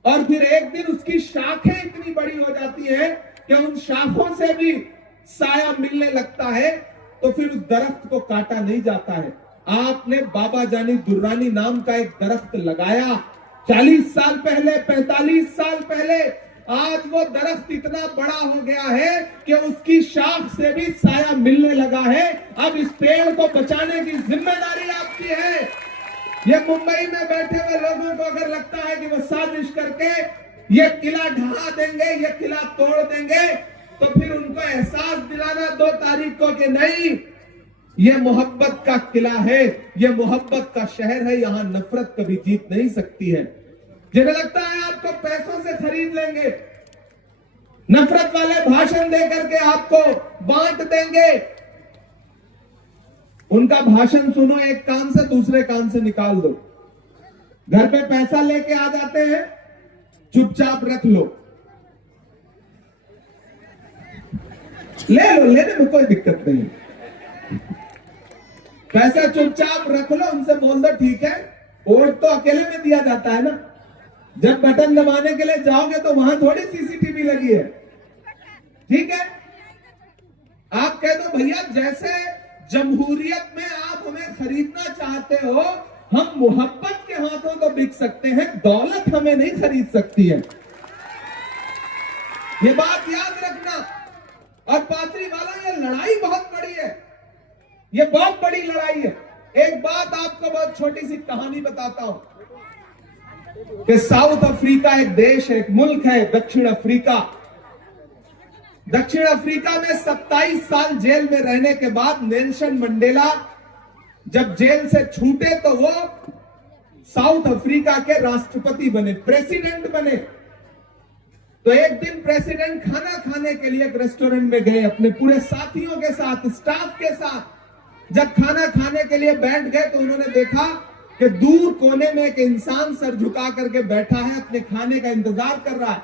और फिर एक दिन उसकी शाखें इतनी बड़ी हो जाती है कि उन शाखों से भी साया मिलने लगता है, तो फिर उस दरख्त को काटा नहीं जाता है। आपने बाबा जानी दुर्रानी नाम का एक दरख्त लगाया 40 साल पहले, 45 साल पहले। आज वो दरख्त इतना बड़ा हो गया है कि उसकी शाख से भी साया मिलने लगा है। अब इस पेड़ को बचाने की जिम्मेदारी आपकी है। ये मुंबई में बैठे हुए लोगों को अगर लगता है कि वो साजिश करके ये किला ढहा देंगे, ये किला तोड़ देंगे, तो फिर उनको एहसास दिलाना 2 तारीख को कि नहीं, ये मोहब्बत का किला है, ये मोहब्बत का शहर है, यहां नफरत कभी जीत नहीं सकती है। जिन्हें लगता है आपको पैसों से खरीद लेंगे, नफरत वाले भाषण देकर के आपको बांट देंगे, उनका भाषण सुनो एक कान से, दूसरे कान से निकाल दो। घर पे पैसा लेके आ जाते हैं, चुपचाप रख लो, ले लो, लेने में कोई दिक्कत नहीं। पैसा चुपचाप रख लो, उनसे बोल दो ठीक है। वोट तो अकेले में दिया जाता है ना, जब बटन दबाने के लिए जाओगे तो वहां थोड़ी सीसीटीवी लगी है, ठीक है। आप कह दो भैया जैसे जमहूरियत में आप हमें खरीदना चाहते हो, हम मोहब्बत के हाथों तो बिक सकते हैं, दौलत हमें नहीं खरीद सकती है। ये बात याद रखना। और पाथरी वालों, ये लड़ाई बहुत बड़ी है, ये बहुत बड़ी लड़ाई है। एक बात आपको बहुत छोटी सी कहानी बताता हूं कि साउथ अफ्रीका एक देश है, एक मुल्क है, दक्षिण अफ्रीका। दक्षिण अफ्रीका में 27 साल जेल में रहने के बाद नेल्सन मंडेला जब जेल से छूटे तो वो साउथ अफ्रीका के राष्ट्रपति बने, प्रेसिडेंट बने। तो एक दिन प्रेसिडेंट खाना खाने के लिए एक रेस्टोरेंट में गए अपने पूरे साथियों के साथ, स्टाफ के साथ। जब खाना खाने के लिए बैठ गए तो उन्होंने देखा कि दूर कोने में एक इंसान सर झुका करके बैठा है, अपने खाने का इंतजार कर रहा है।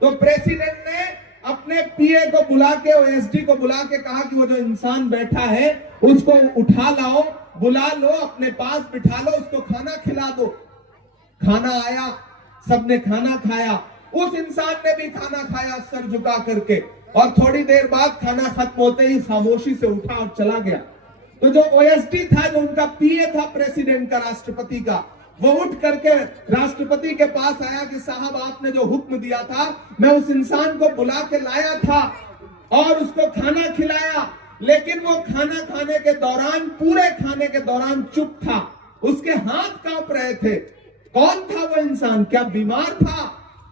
तो प्रेसिडेंट ने अपने पीए को बुला के, ओएसडी को बुला के कहा कि वो जो इंसान बैठा है उसको उठा लाओ, बुला लो, अपने पास बिठा लो, उसको खाना खिला दो। खाना आया, सबने खाना खाया, उस इंसान ने भी खाना खाया सर झुका करके, और थोड़ी देर बाद खाना खत्म होते ही खामोशी से उठा और चला गया। तो जो ओएसडी था, जो उनका पीए था प्रेसिडेंट का, राष्ट्रपति का, वो उठ करके राष्ट्रपति के पास आया कि साहब आपने जो हुक्म दिया था, मैं उस इंसान को बुला के लाया था और उसको खाना खिलाया, लेकिन वो खाना खाने के दौरान, पूरे खाने के दौरान चुप था, उसके हाथ कांप रहे थे। कौन था वो इंसान? क्या बीमार था?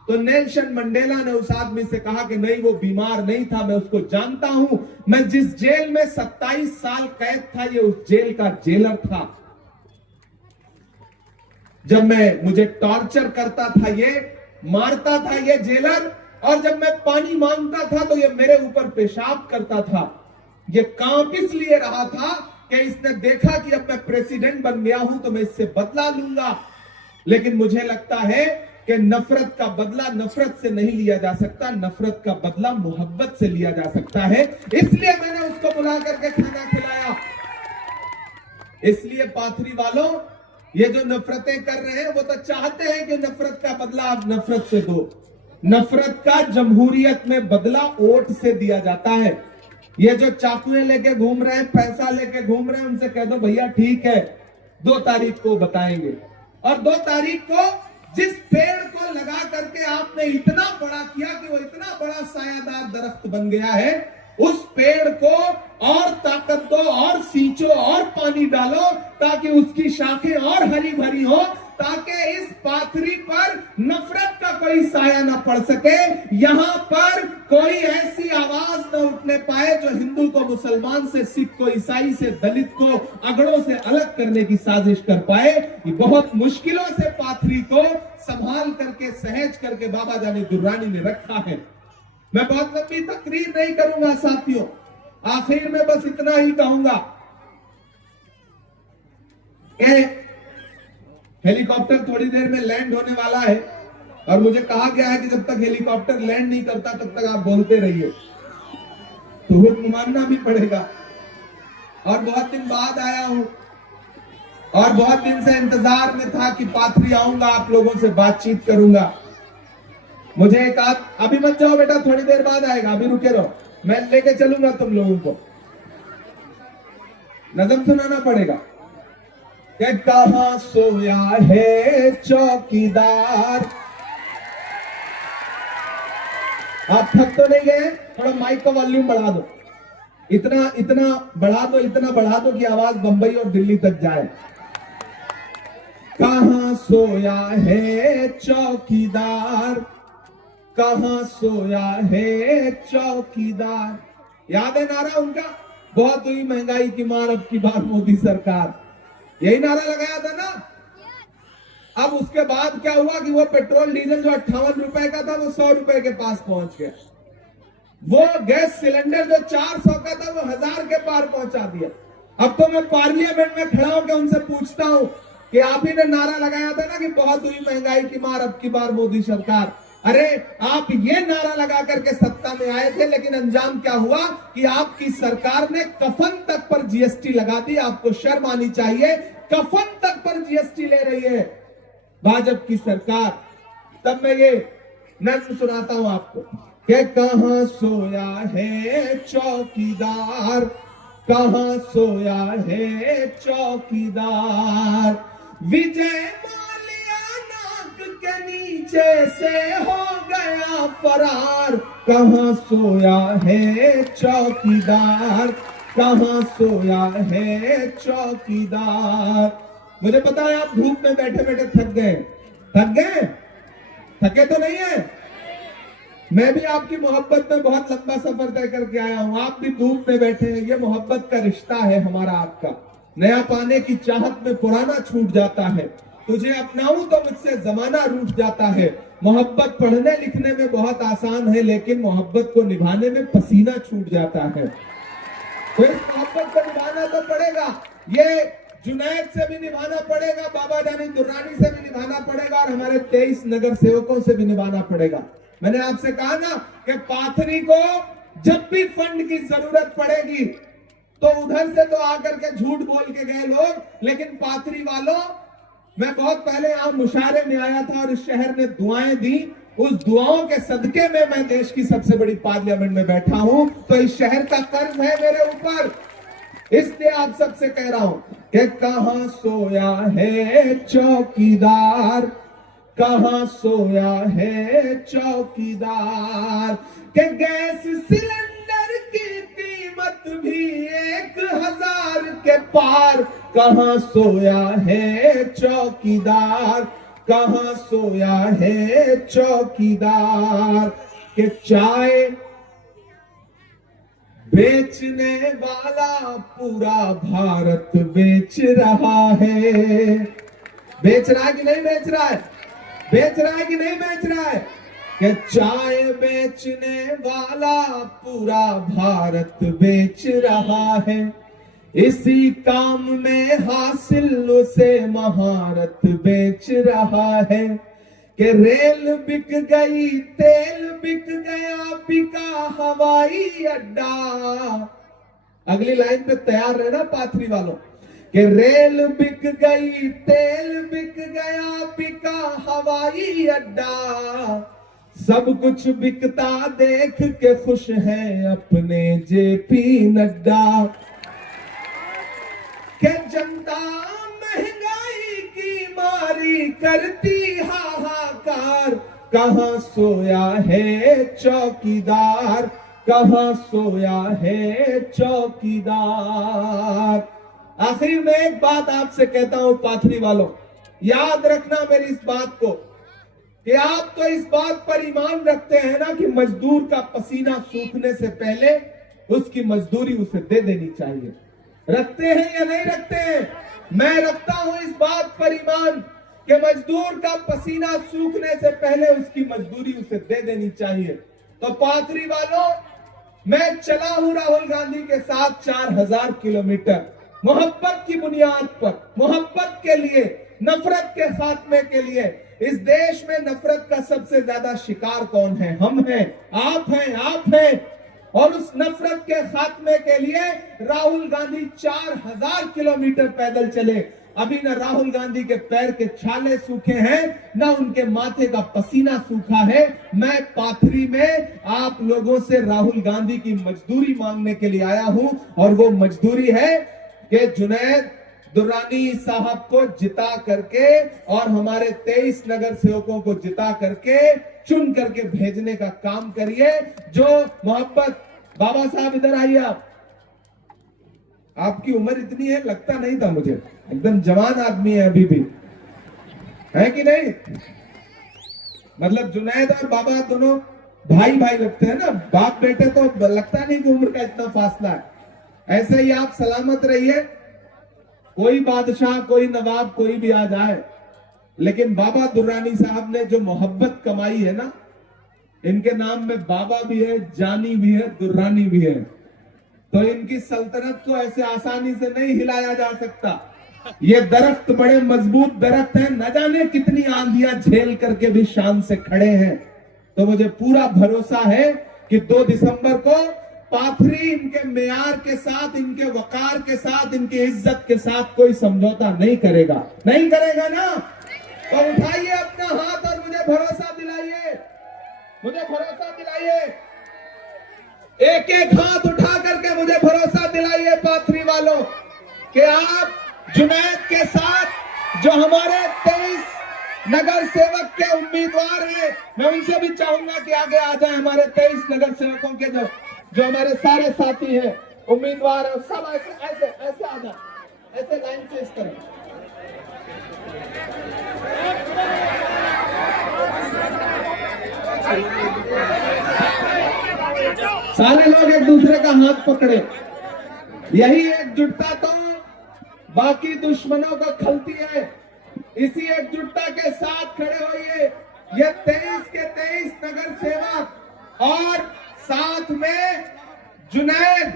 तो नेल्सन मंडेला ने उस आदमी से कहा कि नहीं, वो बीमार नहीं था, मैं उसको जानता हूं, मैं जिस जेल में 27 साल कैद था, ये उस जेल का जेलर था। जब मुझे टॉर्चर करता था, ये मारता था ये जेलर, और जब मैं पानी मांगता था तो ये मेरे ऊपर पेशाब करता था। ये कांप इसलिए रहा था कि इसने देखा कि अब मैं प्रेसिडेंट बन गया हूं तो मैं इससे बदला लूंगा। लेकिन मुझे लगता है कि नफरत का बदला नफरत से नहीं लिया जा सकता, नफरत का बदला मोहब्बत से लिया जा सकता है। इसलिए मैंने उसको बुला करके खाना खिलाया। इसलिए पाथरी वालों, ये जो नफरतें कर रहे हैं वो तो चाहते हैं कि नफरत का बदला आप नफरत से दो। नफरत का जमहूरियत में बदला वोट से दिया जाता है। ये जो चाकुएं लेके घूम रहे हैं, पैसा लेके घूम रहे हैं, उनसे कह दो भैया ठीक है, 2 तारीख को बताएंगे। और 2 तारीख को जिस पेड़ को लगा करके आपने इतना बड़ा किया कि वो इतना बड़ा सायादार दरख्त बन गया है, उस पेड़ को और ताकत दो और सींचो और पानी डालो ताकि उसकी शाखें और हरी भरी हो, ताकि इस पाथरी पर नफरत का कोई साया न पड़ सके, यहाँ पर कोई ऐसी आवाज न उठने पाए जो हिंदू को मुसलमान से, सिख को ईसाई से, दलित को अगड़ों से अलग करने की साजिश कर पाए। ये बहुत मुश्किलों से पाथरी को संभाल करके सहज करके बाबा जानी दुर्रानी ने रखा है। मैं बहुत लंबी तकरीर नहीं करूंगा साथियों, आखिर में बस इतना ही कहूंगा, हेलीकॉप्टर थोड़ी देर में लैंड होने वाला है और मुझे कहा गया है कि जब तक हेलीकॉप्टर लैंड नहीं करता तब तक आप बोलते रहिए, तो हुक्म मानना भी पड़ेगा। और बहुत दिन बाद आया हूं और बहुत दिन से इंतजार में था कि पाथरी आऊंगा, आप लोगों से बातचीत करूंगा। मुझे एक अभी मत जाओ बेटा, थोड़ी देर बाद आएगा, अभी रुके रहो, मैं लेके चलूंगा तुम लोगों को। नज़म सुनाना पड़ेगा कि कहां सोया है चौकीदार। आप थक तो नहीं गए? थोड़ा माइक का वॉल्यूम बढ़ा दो, इतना बढ़ा दो कि आवाज बंबई और दिल्ली तक जाए। कहां सोया है चौकीदार, कहां सोया है चौकीदार। याद है नारा उनका? बहुत हुई महंगाई की मार अब की बार मोदी सरकार, यही नारा लगाया था ना। अब उसके बाद क्या हुआ कि वो पेट्रोल डीजल जो 58 रुपए का था वो 100 रुपए के पास पहुंच गया। वो गैस सिलेंडर जो 400 का था वो 1000 के पार पहुंचा दिया। अब तो मैं पार्लियामेंट में खड़ा होकर उनसे पूछता हूं कि आप ही ने नारा लगाया था ना कि बहुत हुई महंगाई की मार अब की बार मोदी सरकार। अरे आप ये नारा लगा करके सत्ता में आए थे, लेकिन अंजाम क्या हुआ कि आपकी सरकार ने कफन तक पर जीएसटी लगा दी। आपको शर्म आनी चाहिए, कफन तक पर जीएसटी ले रही है भाजपा की सरकार। तब मैं ये नज्म सुनाता हूं आपको कि कहां सोया है चौकीदार, कहां सोया है चौकीदार। विजय के नीचे से हो गया फरार, कहां सोया है चौकीदार, कहां सोया है चौकीदार। मुझे पता है आप धूप में बैठे बैठे थक गए, थके तो नहीं है? मैं भी आपकी मोहब्बत में बहुत लंबा सफर तय करके आया हूं, आप भी धूप में बैठे हैं। ये मोहब्बत का रिश्ता है हमारा आपका। नया पाने की चाहत में पुराना छूट जाता है, तुझे अपनाऊं तो मुझसे जमाना रूठ जाता है। मोहब्बत पढ़ने लिखने में बहुत आसान है, लेकिन मोहब्बत को निभाने में पसीना छूट जाता है। तो इस मोहब्बत को निभाना तो पड़ेगा, ये जुनैद से भी निभाना पड़ेगा, बाबा जानी दुर्रानी से भी निभाना पड़ेगा और हमारे 23 नगर सेवकों से भी निभाना पड़ेगा। मैंने आपसे कहा ना कि पाथरी को जब भी फंड की जरूरत पड़ेगी तो उधर से तो आकर के झूठ बोल के गए लोग, लेकिन पाथरी वालों, मैं बहुत पहले यहाँ मुशायरे में आया था और इस शहर ने दुआएं दी, उस दुआओं के सदके में मैं देश की सबसे बड़ी पार्लियामेंट में बैठा हूं। तो इस शहर का कर्ज है मेरे ऊपर, इसलिए आप सबसे कह रहा हूं कि कहां सोया है चौकीदार, कहां सोया है चौकीदार। के गैस सिलेंडर की कीमत भी 1000 के पार, कहां सोया है चौकीदार, कहां सोया है चौकीदार। के चाय बेचने वाला पूरा भारत बेच रहा है। बेच रहा है कि नहीं बेच रहा है? बेच रहा है कि नहीं बेच रहा है? कि चाय बेचने वाला पूरा भारत बेच रहा है। इसी काम में हासिल उसे महारत बेच रहा है। कि रेल बिक गई, तेल बिक गया, बिका हवाई अड्डा। अगली लाइन पे तैयार रहना पाथरी वालों। कि रेल बिक गई, तेल बिक गया, बिका हवाई अड्डा। सब कुछ बिकता देख के खुश है अपने जेपी नड्डा। के जनता महंगाई की मारी करती हाहाकार, कहाँ सोया है चौकीदार, कहाँ सोया है चौकीदार। आखिरी में एक बात आपसे कहता हूं पाथरी वालों, याद रखना मेरी इस बात को कि आप तो इस बात पर ईमान रखते हैं ना कि मजदूर का पसीना सूखने से पहले उसकी मजदूरी उसे दे देनी चाहिए। रखते हैं या नहीं रखते हैं? मैं रखता हूं इस बात पर ईमान कि मजदूर का पसीना सूखने से पहले उसकी मजदूरी उसे दे देनी चाहिए। तो पाथरी वालों, मैं चला हूं राहुल गांधी के साथ 4000 किलोमीटर, मोहब्बत की बुनियाद पर, मोहब्बत के लिए, नफरत के खात्मे के लिए। इस देश में नफरत का सबसे ज्यादा शिकार कौन है? हम हैं, आप हैं, आप हैं। और उस नफरत के खात्मे के लिए राहुल गांधी 4000 किलोमीटर पैदल चले। अभी न राहुल गांधी के पैर के छाले सूखे हैं, न उनके माथे का पसीना सूखा है। मैं पाथरी में आप लोगों से राहुल गांधी की मजदूरी मांगने के लिए आया हूं, और वो मजदूरी है कि जुनैद दुर्रानी साहब को जिता करके और हमारे 23 नगर सेवकों को जिता करके चुन करके भेजने का काम करिए। जो मोहब्बत, बाबा साहब इधर आइए। आपकी उम्र इतनी है, लगता नहीं था मुझे, एकदम जवान आदमी है अभी भी, है कि नहीं? मतलब जुनैद और बाबा दोनों भाई भाई लगते हैं ना, बाप बेटे, तो लगता नहीं कि उम्र का इतना फासला है। ऐसे ही आप सलामत रहिए। कोई बादशाह, कोई नवाब, कोई भी आ जाए, लेकिन बाबा दुर्रानी साहब ने जो मोहब्बत कमाई है ना, इनके नाम में बाबा भी है, जानी भी है, दुर्रानी भी है। तो इनकी सल्तनत को ऐसे आसानी से नहीं हिलाया जा सकता। ये दरख्त बड़े मजबूत दरख्त हैं, न जाने कितनी आंधियां झेल करके भी शान से खड़े हैं। तो मुझे पूरा भरोसा है कि 2 दिसंबर को पाथरी इनके मेयार के साथ, इनके वकार के साथ, इनकी इज्जत के साथ कोई समझौता नहीं करेगा। नहीं करेगा ना? तो उठाइए अपना हाथ और मुझे भरोसा दिलाइए, मुझे भरोसा दिलाइए। एक एक हाथ उठा करके मुझे भरोसा दिलाइए पाथरी वालों कि आप जुनैद के साथ, जो हमारे 23 नगर सेवक के उम्मीदवार हैं, मैं उनसे भी चाहूंगा कि आगे आ जाए। हमारे 23 नगर सेवकों के जो हमारे सारे साथी हैं, उम्मीदवार हैं, सब ऐसे ऐसे ऐसे आ जाए, ऐसे लाइन से इस तरह। सारे लोग एक दूसरे का हाथ पकड़े। यही एकजुटता तो बाकी दुश्मनों को खलती है। इसी एकजुटता के साथ खड़े होइए। ये 23 के 23 नगर सेवक और साथ में जुनैद,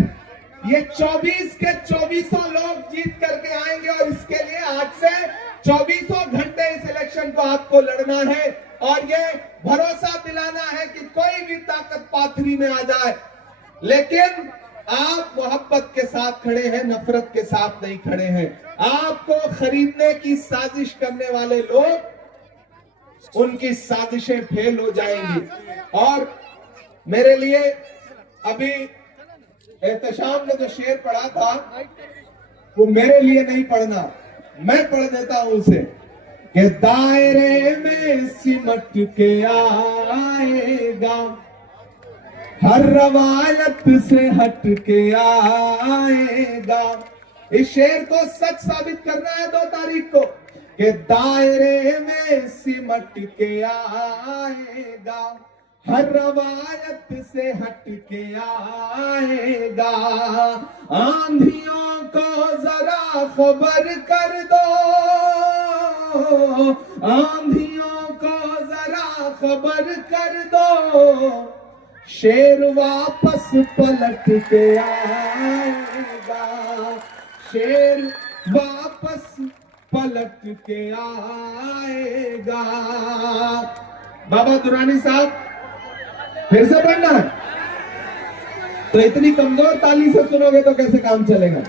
ये 24 के 2400 लोग जीत करके आएंगे। और इसके लिए आज से 2400 घंटे इस इलेक्शन को आपको लड़ना है और ये भरोसा दिलाना है कि कोई भी ताकत पाथरी में आ जाए, लेकिन आप मोहब्बत के साथ खड़े हैं, नफरत के साथ नहीं खड़े हैं। आपको खरीदने की साजिश करने वाले लोग, उनकी साजिशें फेल हो जाएंगी। और मेरे लिए अभी एहतशाम ने जो शेर पढ़ा था, वो मेरे लिए नहीं पढ़ना, मैं पढ़ देता हूं उसे कि दायरे में सिमट के आएगा, हर रवायत से हट के आएगा। इस शेर को सच साबित करना है 2 तारीख को कि दायरे में सिमट के आएगा, हर रवायत से हट के आएगा। आंधियों को जरा खबर कर दो, आंधियों को जरा खबर कर दो, शेर वापस पलट के आएगा, शेर वापस पलट के आएगा। बाबा दुर्रानी साहब फिर से पढ़ना है, तो इतनी कमजोर ताली से सुनोगे तो कैसे काम चलेगा?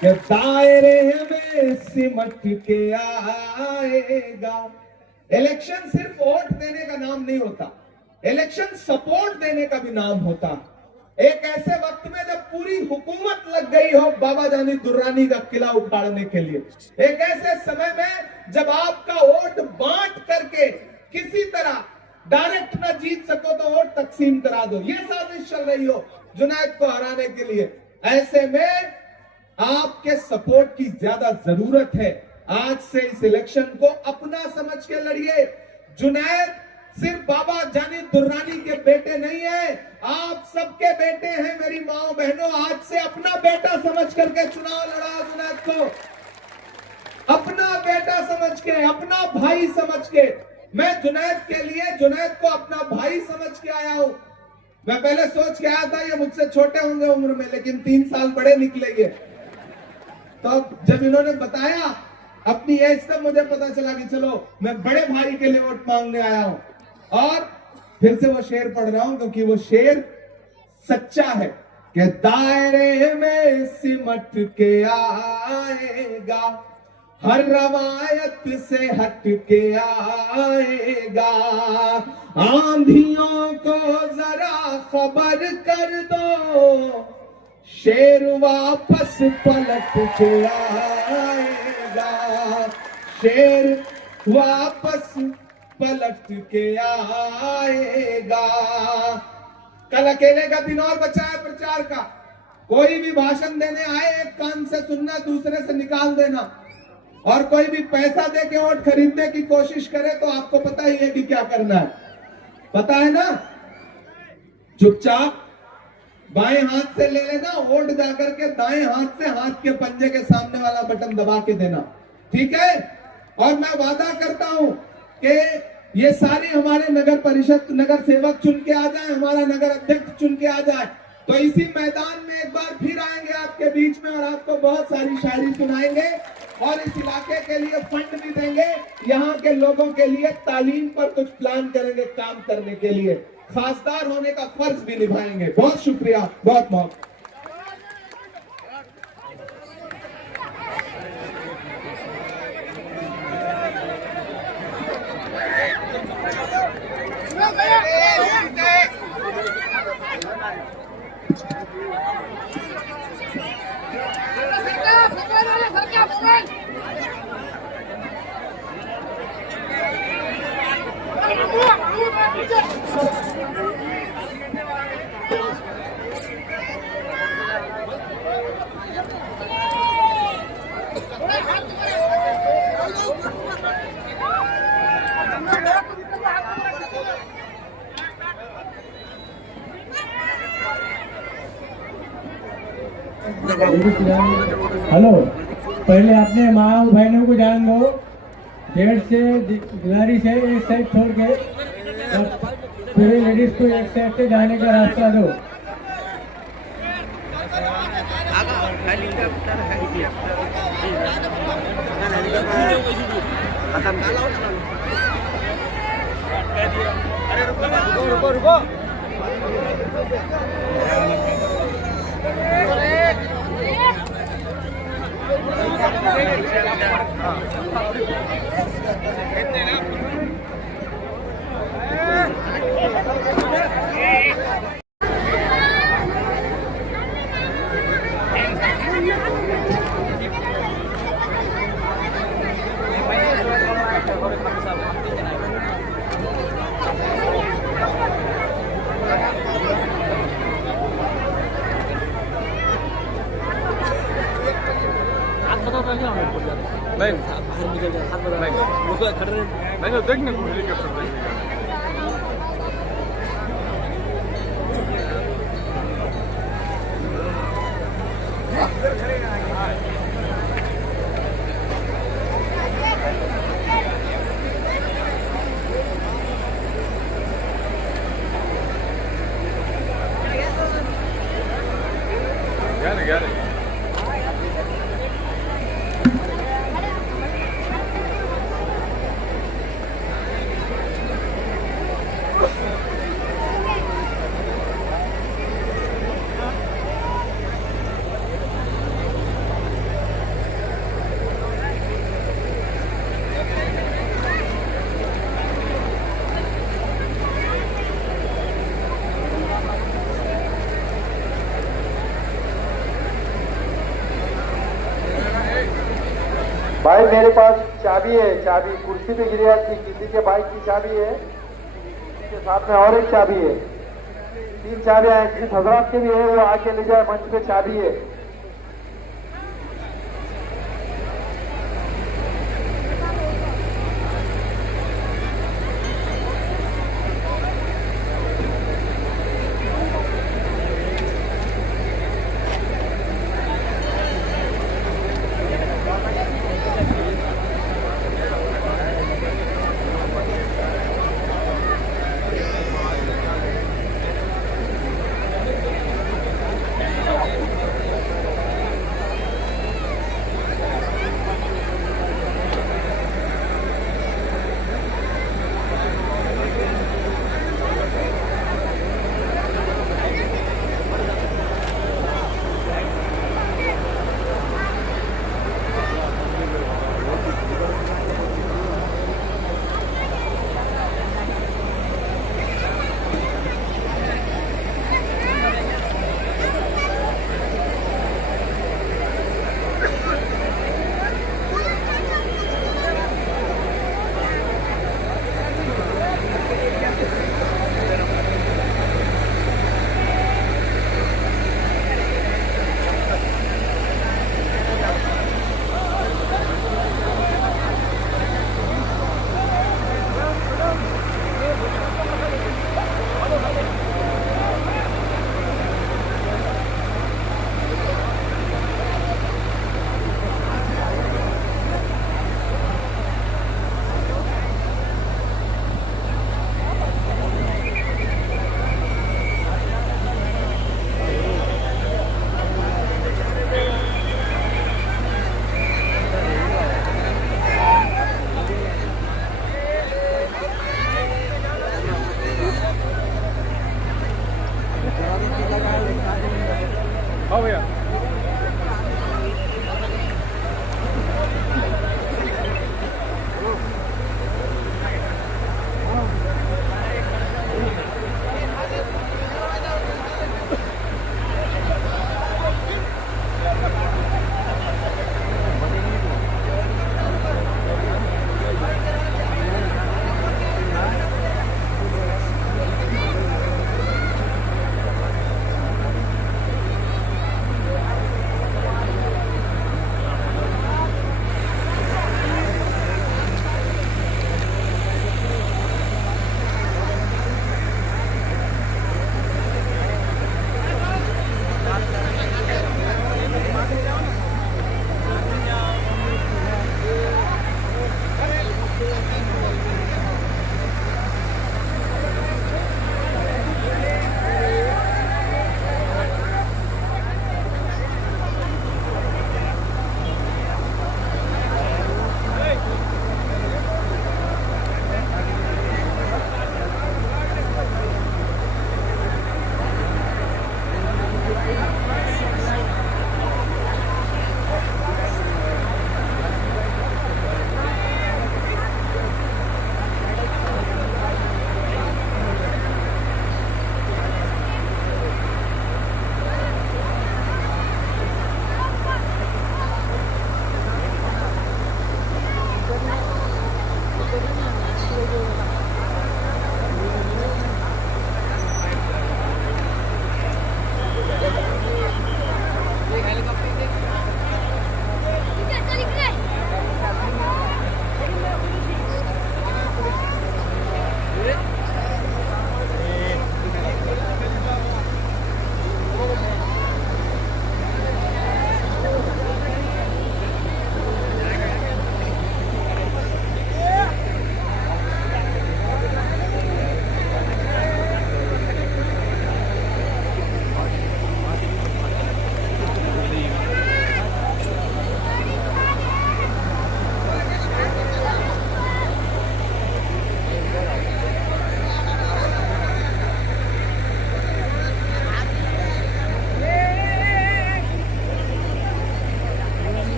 कि दायरे में सिमट के आएगा। इलेक्शन सिर्फ वोट देने का नाम नहीं होता, इलेक्शन सपोर्ट देने का भी नाम होता। एक ऐसे वक्त में जब पूरी हुकूमत लग गई हो बाबा जानी दुर्रानी का किला उखाड़ने के लिए, एक ऐसे समय में जब आपका वोट बांट करके किसी तरह डायरेक्ट ना जीत सको तो वोट तकसीम करा दो, ये साजिश चल रही हो जुनैद को हराने के लिए। ऐसे में आपके सपोर्ट की ज्यादा जरूरत है। आज से इस इलेक्शन को अपना समझ के लड़िए। जुनैद सिर्फ बाबा जानी दुर्रानी के बेटे नहीं है, आप सबके बेटे हैं मेरी माओ बहनों। आज से अपना बेटा समझ करके चुनाव लड़ा जुनैद को, अपना बेटा समझ के, अपना भाई समझ के। मैं जुनैद के लिए, जुनैद को अपना भाई समझ के आया हूं। मैं पहले सोच के आया था ये मुझसे छोटे होंगे उम्र में, लेकिन 3 साल बड़े निकलेंगे। तो जब इन्होंने बताया अपनी एज, तब मुझे पता चला कि चलो मैं बड़े भाई के लिए वोट मांगने आया हूं। और फिर से वो शेर पढ़ रहा हूं क्योंकि वो शेर सच्चा है कि दायरे में सिमट के आएगा, हर रवायत से हट के आएगा, आंधियों को जरा खबर कर दो, शेर वापस पलट के आएगा, शेर वापस पलट के आएगा। कल अकेले का दिन और बचा है प्रचार का। कोई भी भाषण देने आए एक कान से सुनना, दूसरे से निकाल देना। और कोई भी पैसा दे के वोट खरीदने की कोशिश करे तो आपको पता ही है कि क्या करना है, पता है ना। चुपचाप बाएं हाथ से ले लेना, वोट जाकर के दाएं हाथ से हाथ के पंजे के सामने वाला बटन दबा के देना, ठीक है। और मैं वादा करता हूं कि ये सारी हमारे नगर परिषद नगर सेवक चुन के आ जाए, हमारा नगर अध्यक्ष चुन के आ जाए, तो इसी मैदान में एक बार फिर आएंगे आपके बीच में और आपको बहुत सारी शायरी सुनाएंगे और इस इलाके के लिए फंड भी देंगे, यहाँ के लोगों के लिए तालीम पर कुछ प्लान करेंगे काम करने के लिए, खासदार होने का फर्ज भी निभाएंगे। बहुत शुक्रिया, बहुत बहुत। हेलो, पहले अपने माँ बहनों को जान दो, जेंट्स से गिलारी से एक साइड छोड़ के और पूरे लेडीज को एक साइड से जाने का रास्ता दो। रुको रुको। नहीं नहीं देखने को हेलीकॉप्टर देखने Got it. भाई मेरे पास चाबी है, चाबी कुर्सी पे गिरी थी, किसी के बाइक की चाबी है, इसके साथ में और एक चाबी है, 3 चाबियां हैं। जिस हजरात के भी है वो आके ले जाए, मंच पे चाबी है। हाँ भैया।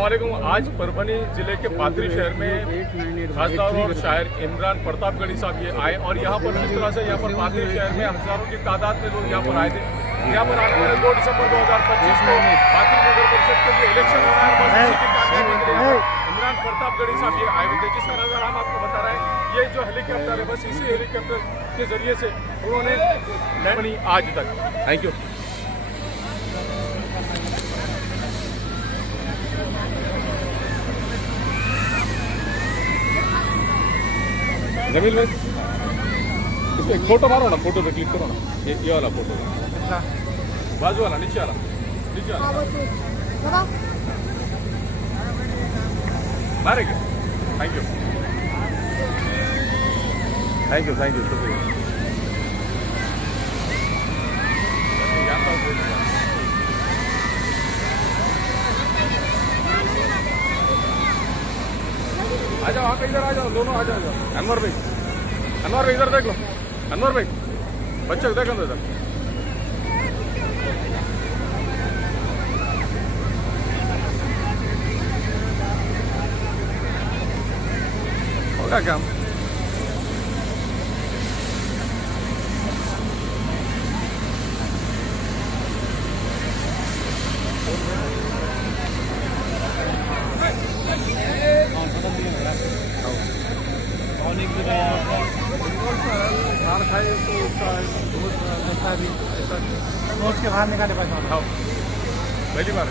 अस्सलाम वालेकुम। आज परभनी जिले के पाथरी शहर में खासदार और शायर इमरान प्रतापगढ़ी साहब ये आए और यहाँ पर जिस तरह से यहाँ पर पाथरी शहर में हजारों की तादाद में लोग यहाँ पर आए थे। यहाँ पर आने वाले 2 दिसंबर 2025 को पाथरी नगर परिषद के लिए इलेक्शन हो रहा है। बस इसी की कामयाबी के लिए इमरान प्रतापगढ़ी साहब ये आए हुए थे, जिसका नजर हम आपको बता रहे हैं। ये जो हेलीकॉप्टर है, बस इसी हेलीकॉप्टर के जरिए से उन्होंने लैंड बनी आज तक। Thank you. जमील भाई, इसको एक फोटो मारो ना, फोटो पे क्लिक करो ना, ये वाला फोटो, बाजू वाला, नीचे वाला, नीचे वाला मारेंगे। Thank you, thank you, thank you, शुक्रिया। आ जाओ, आप इधर आ जाओ, दोनों आ जाओ। अनवर भाई इधर देख लो। अनवर भाई, बच्चे को देखो इधर। होगा काम। खाना खाए तो उसका जैसा भी सोच के बाहर निकाले पैसा। पहली बार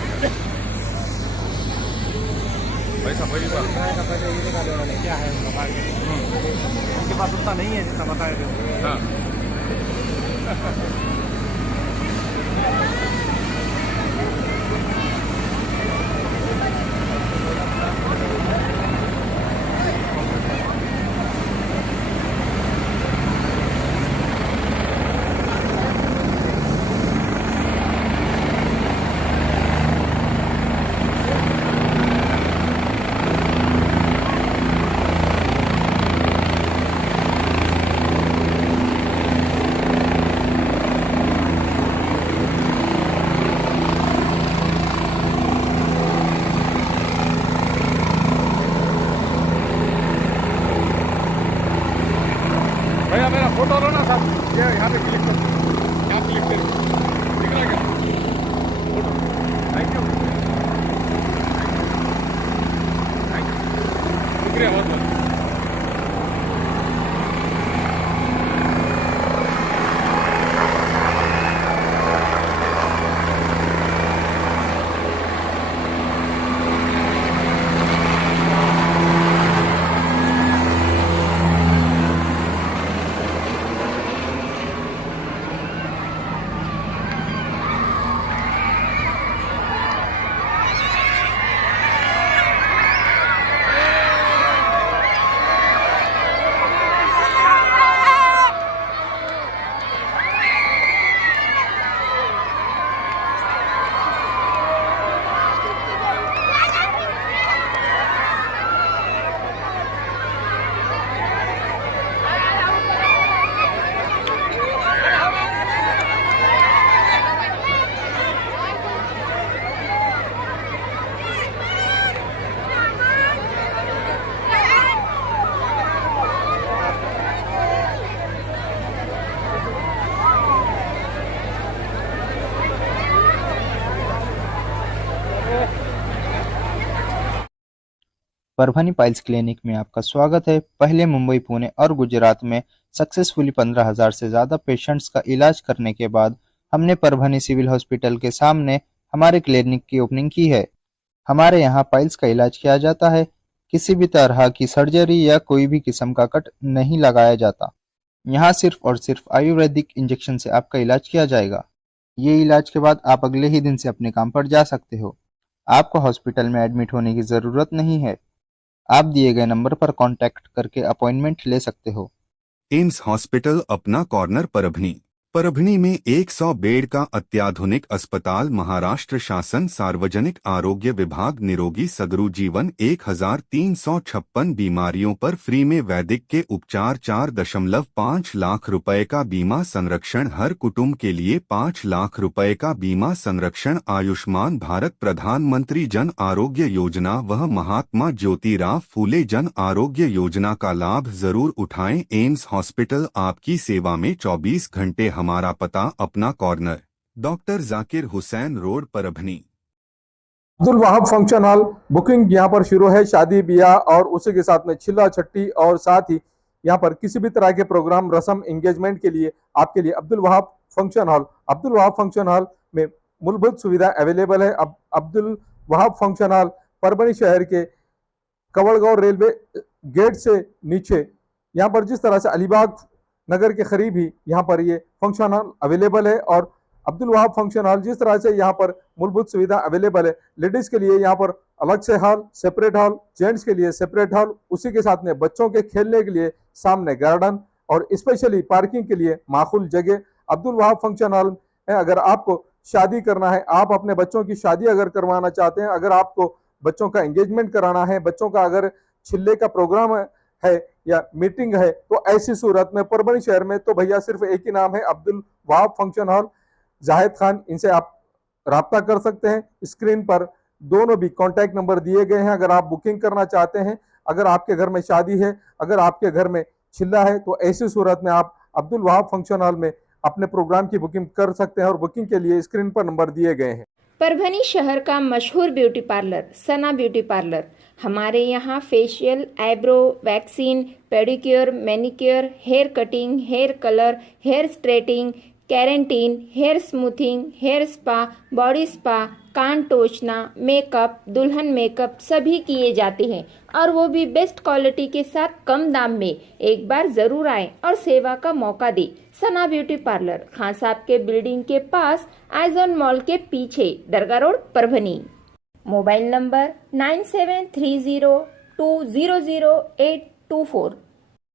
पैसा पहले ये निकाले वाले क्या है उनका उनके पास उतना नहीं है जितना बताए थे। हाँ भैया, मेरा फोटो लो ना साहब। ये यहाँ पे क्लिक करो, यहाँ क्लिक करो, दिख रहा है क्या फोटो? थैंक यू, शुक्रिया बहुत बहुत। परभनी पाइल्स क्लिनिक में आपका स्वागत है। पहले मुंबई, पुणे और गुजरात में सक्सेसफुली 15,000 से ज़्यादा पेशेंट्स का इलाज करने के बाद हमने परभनी सिविल हॉस्पिटल के सामने हमारे क्लिनिक की ओपनिंग की है। हमारे यहाँ पाइल्स का इलाज किया जाता है। किसी भी तरह की सर्जरी या कोई भी किस्म का कट नहीं लगाया जाता। यहाँ सिर्फ और सिर्फ आयुर्वेदिक इंजेक्शन से आपका इलाज किया जाएगा। ये इलाज के बाद आप अगले ही दिन से अपने काम पर जा सकते हो। आपको हॉस्पिटल में एडमिट होने की ज़रूरत नहीं है। आप दिए गए नंबर पर कांटेक्ट करके अपॉइंटमेंट ले सकते हो। एम्स हॉस्पिटल, अपना कॉर्नर, परभनी। परभणी में 100 बेड का अत्याधुनिक अस्पताल। महाराष्ट्र शासन सार्वजनिक आरोग्य विभाग निरोगी सदरू जीवन 1356 बीमारियों पर फ्री में वैदिक के उपचार। 4.5 लाख रुपए का बीमा संरक्षण, हर कुटुंब के लिए 5 लाख रुपए का बीमा संरक्षण। आयुष्मान भारत प्रधानमंत्री जन आरोग्य योजना व महात्मा ज्योतिराव फूले जन आरोग्य योजना का लाभ जरूर उठाएं। एम्स हॉस्पिटल आपकी सेवा में 24 घंटे। हमारा पता अपना corner, doctor Zakir Hussain road, Parbhani. Abdul Wahab function hall booking यहाँ पर शुरू है। शादी ब्याह और उसी के साथ में छिल्ला छट्टी और साथ ही यहाँ पर किसी भी तरह के प्रोग्राम, रस्म, एंगेजमेंट के लिए आपके लिए अब्दुल वहाब फंक्शन हॉल में मूलभूत सुविधा अवेलेबल है। अब अब्दुल वहाब फंक्शन हॉल परभणी शहर के कवड़गांव रेलवे गेट से नीचे, यहाँ पर जिस तरह से अलीबाग नगर के करीब ही यहाँ पर ये फंक्शन हॉल अवेलेबल है। और अब्दुल वहाब फंक्शन हॉल जिस तरह से यहाँ पर मूलभूत सुविधा अवेलेबल है, लेडीज के लिए यहाँ पर अलग से हॉल, सेपरेट हॉल, जेंट्स के लिए सेपरेट हॉल, उसी के साथ में बच्चों के खेलने के लिए सामने गार्डन और स्पेशली पार्किंग के लिए माकूल जगह अब्दुल वहाब फंक्शन हॉल है। अगर आपको शादी करना है, आप अपने बच्चों की शादी अगर करवाना चाहते हैं, अगर आपको बच्चों का एंगेजमेंट कराना है, बच्चों का अगर छिल्ले का प्रोग्राम है या मीटिंग है, तो ऐसी सूरत में परभणी शहर में तो भैया सिर्फ एक ही नाम है, अब्दुल वहाब फंक्शन हॉल, जाहिद खान। इनसे आप राब्ता कर सकते हैं। स्क्रीन पर दोनों भी कॉन्टैक्ट नंबर दिए गए हैं। अगर आप बुकिंग करना चाहते हैं, अगर आपके घर में शादी है, अगर आपके घर में छिल्ला है, तो ऐसी सूरत में आप अब्दुल वहाब फंक्शन हॉल में अपने प्रोग्राम की बुकिंग कर सकते हैं और बुकिंग के लिए स्क्रीन पर नंबर दिए गए हैं। परभणी शहर का मशहूर beauty parlour Sana beauty parlour. हमारे यहाँ facial, eyebrow, waxing, pedicure, manicure, hair cutting, hair colour, hair straightening, keratin, hair smoothing, hair spa, body spa, कान टोचना, मेकअप, दुल्हन मेकअप सभी किए जाते हैं और वो भी बेस्ट क्वालिटी के साथ कम दाम में। एक बार जरूर आएं और सेवा का मौका दें। सना ब्यूटी पार्लर, खान साहब के बिल्डिंग के पास, आइजॉन मॉल के पीछे, दरगाह रोड, परभनी। Mobile number 9730200824।